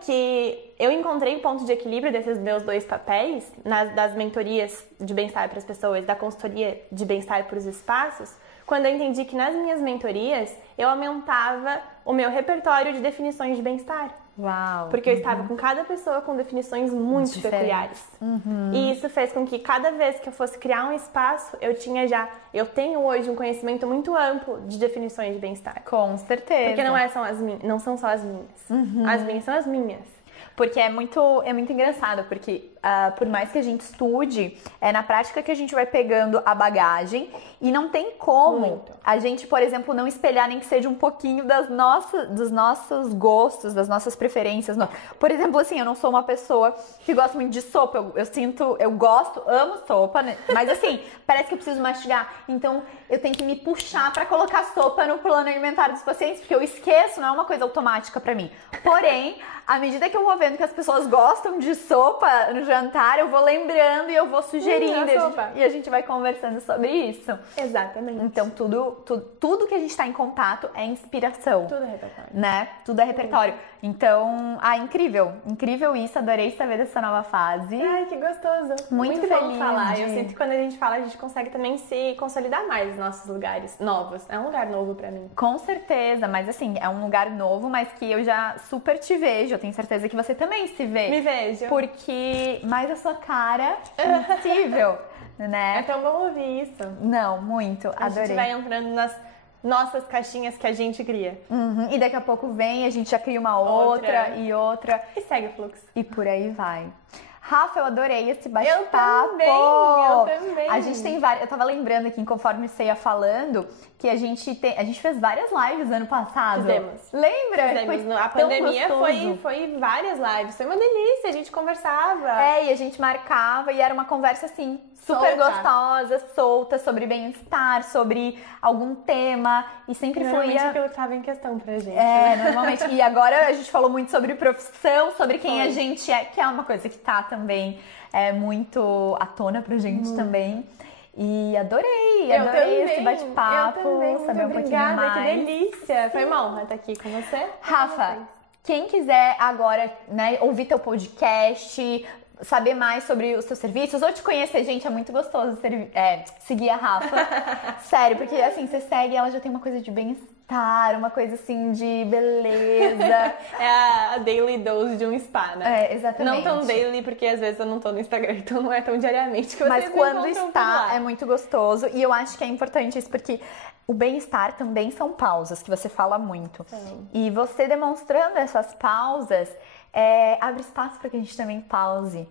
que eu encontrei o ponto de equilíbrio desses meus dois papéis, das mentorias de bem-estar para as pessoas, da consultoria de bem-estar para os espaços, quando eu entendi que nas minhas mentorias eu aumentava o meu repertório de definições de bem-estar. Uau! Porque eu estava com cada pessoa com definições muito peculiares. E isso fez com que cada vez que eu fosse criar um espaço, eu tenho hoje um conhecimento muito amplo de definições de bem-estar. Com certeza. Porque não são só as minhas. As minhas são as minhas. Porque é muito engraçado, porque por mais que a gente estude, é na prática que a gente vai pegando a bagagem e não tem como a gente, por exemplo, não espelhar nem que seja um pouquinho dos nossos gostos, das nossas preferências. Por exemplo, assim, eu não sou uma pessoa que gosta muito de sopa, amo sopa, né? Mas assim, parece que eu preciso mastigar, então eu tenho que me puxar pra colocar sopa no plano alimentar dos pacientes, porque eu esqueço, não é uma coisa automática pra mim. Porém, à medida que eu vou vendo que as pessoas gostam de sopa no jantar, eu vou lembrando e eu vou sugerindo e a gente vai conversando sobre isso. Exatamente. Então, tudo que a gente tá em contato é inspiração. Tudo é repertório. Né? Tudo é repertório. Então, incrível. Incrível isso. Adorei saber dessa nova fase. Ai, que gostoso. Muito bom feliz falar. Eu sinto que quando a gente fala, a gente consegue também se consolidar mais nos nossos lugares novos. É um lugar novo pra mim. Com certeza. Mas assim, é um lugar novo, mas que eu já super te vejo. Eu tenho certeza que você também se vê. Me vejo. Porque mais a sua cara é impossível, né? É tão bom ouvir isso. Não, muito. Adorei. A gente vai entrando nas nossas caixinhas que a gente cria. E daqui a pouco vem, a gente já cria uma outra e outra. E segue o fluxo. E por aí vai. Rafa, eu adorei esse bate-papo. Eu também. A gente tem várias. Eu tava lembrando aqui, conforme você ia falando, que a gente fez várias lives ano passado. Fizemos. Lembra? Fizemos. A pandemia foi várias lives. Foi uma delícia, a gente conversava. E a gente marcava e era uma conversa assim, super gostosa, solta, sobre bem-estar, sobre algum tema. E sempre fluía aquilo que tava em questão pra gente. Normalmente. E agora a gente falou muito sobre profissão, sobre quem a gente é, que é uma coisa que tá também muito à tona pra gente também. E adorei esse bate-papo. Eu também, saber muito um pouquinho obrigada, mais. Que delícia. Foi uma honra estar aqui com você. Rafa, quem quiser agora, né, ouvir teu podcast, saber mais sobre os seus serviços ou te conhecer, gente, é muito gostoso seguir a Rafa. Sério, porque assim, você segue, ela já tem uma coisa de bem-estar, uma coisa assim de beleza. É a daily dose de um spa, né? Exatamente. Não tão daily, porque às vezes eu não tô no Instagram, então não é tão diariamente que vocês Mas quando me está, é muito gostoso. E eu acho que é importante isso, porque o bem-estar também são pausas, que você fala muito. E você demonstrando essas pausas, abre espaço para que a gente também pause.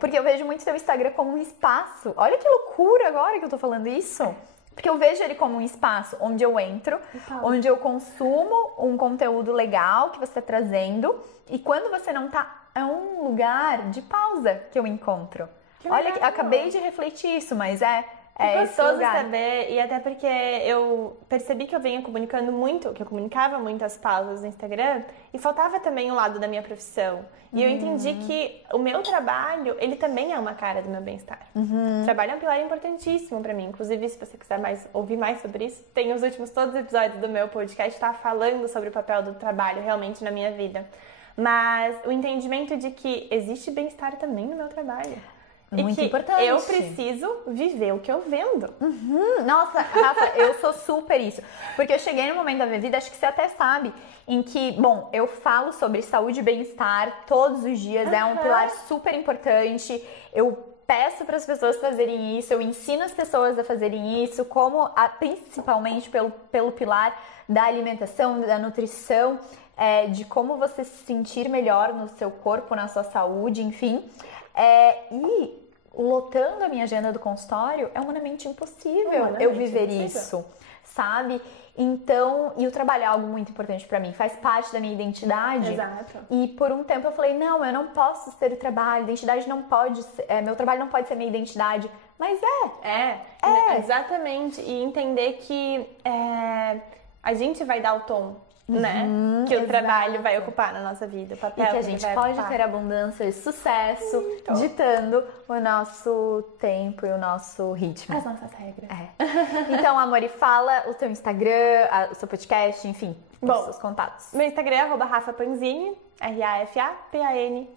Porque eu vejo muito teu Instagram como um espaço. Olha que loucura agora que eu tô falando isso. Porque eu vejo ele como um espaço onde eu entro, onde eu consumo um conteúdo legal que você tá trazendo. E quando você não tá, é um lugar de pausa que eu encontro. Olha, acabei de refletir isso, mas é gostoso saber, e até porque eu percebi que eu venho comunicando muito, que eu comunicava muito as pausas no Instagram, e faltava também o lado da minha profissão. E eu entendi que o meu trabalho, ele também é uma cara do meu bem-estar. O trabalho é um pilar importantíssimo pra mim. Inclusive, se você quiser ouvir mais sobre isso, tem os últimos todos os episódios do meu podcast, tá falando sobre o papel do trabalho realmente na minha vida. Mas o entendimento de que existe bem-estar também no meu trabalho. Muito e que importante. Eu preciso viver o que eu vendo. Nossa, Rafa, eu sou super isso. Porque eu cheguei no momento da minha vida, acho que você até sabe, em que, bom, eu falo sobre saúde e bem-estar todos os dias, é um pilar super importante. Eu peço para as pessoas fazerem isso, eu ensino as pessoas a fazerem isso, principalmente pelo pilar da alimentação, da nutrição. de como você se sentir melhor no seu corpo, na sua saúde, enfim. E lotando a minha agenda do consultório é humanamente impossível eu viver isso, sabe? Então, e o trabalho é algo muito importante pra mim, faz parte da minha identidade. Exato. E por um tempo eu falei, não, eu não posso ser o trabalho, identidade não pode ser, meu trabalho não pode ser minha identidade. Mas exatamente. E entender que a gente vai dar o tom, né? Que o trabalho vai ocupar na nossa vida, o papel e que a gente pode ter abundância e sucesso ditando o nosso tempo e o nosso ritmo. As nossas regras. Então, Amori, fala o teu Instagram, o seu podcast, enfim, os seus contatos. Meu Instagram é @rafapanzini, RAFAPANZINI.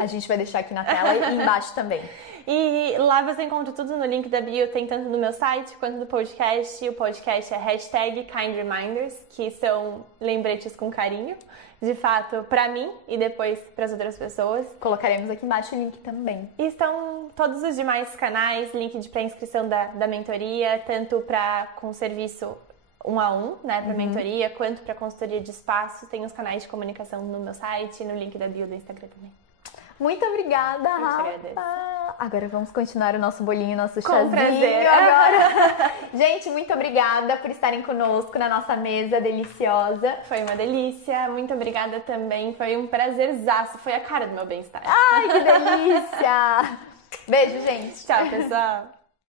A gente vai deixar aqui na tela e embaixo também. E lá você encontra tudo no link da bio, tem tanto no meu site quanto no podcast. O podcast é #KindReminders, que são lembretes com carinho, de fato, pra mim e depois pras outras pessoas. Colocaremos aqui embaixo o link também. E estão todos os demais canais, link de pré-inscrição da mentoria, tanto com serviço 1 a 1, né, pra mentoria, quanto pra consultoria de espaço. Tem os canais de comunicação no meu site, no link da bio do Instagram também. Muito obrigada, Rafa. Agora vamos continuar o nosso bolinho, nosso chazinho. Com prazer. Agora. Gente, muito obrigada por estarem conosco na nossa mesa deliciosa. Foi uma delícia. Muito obrigada também. Foi um prazerzaço. Foi a cara do meu bem-estar. Ai, que delícia. Beijo, gente. Tchau, pessoal.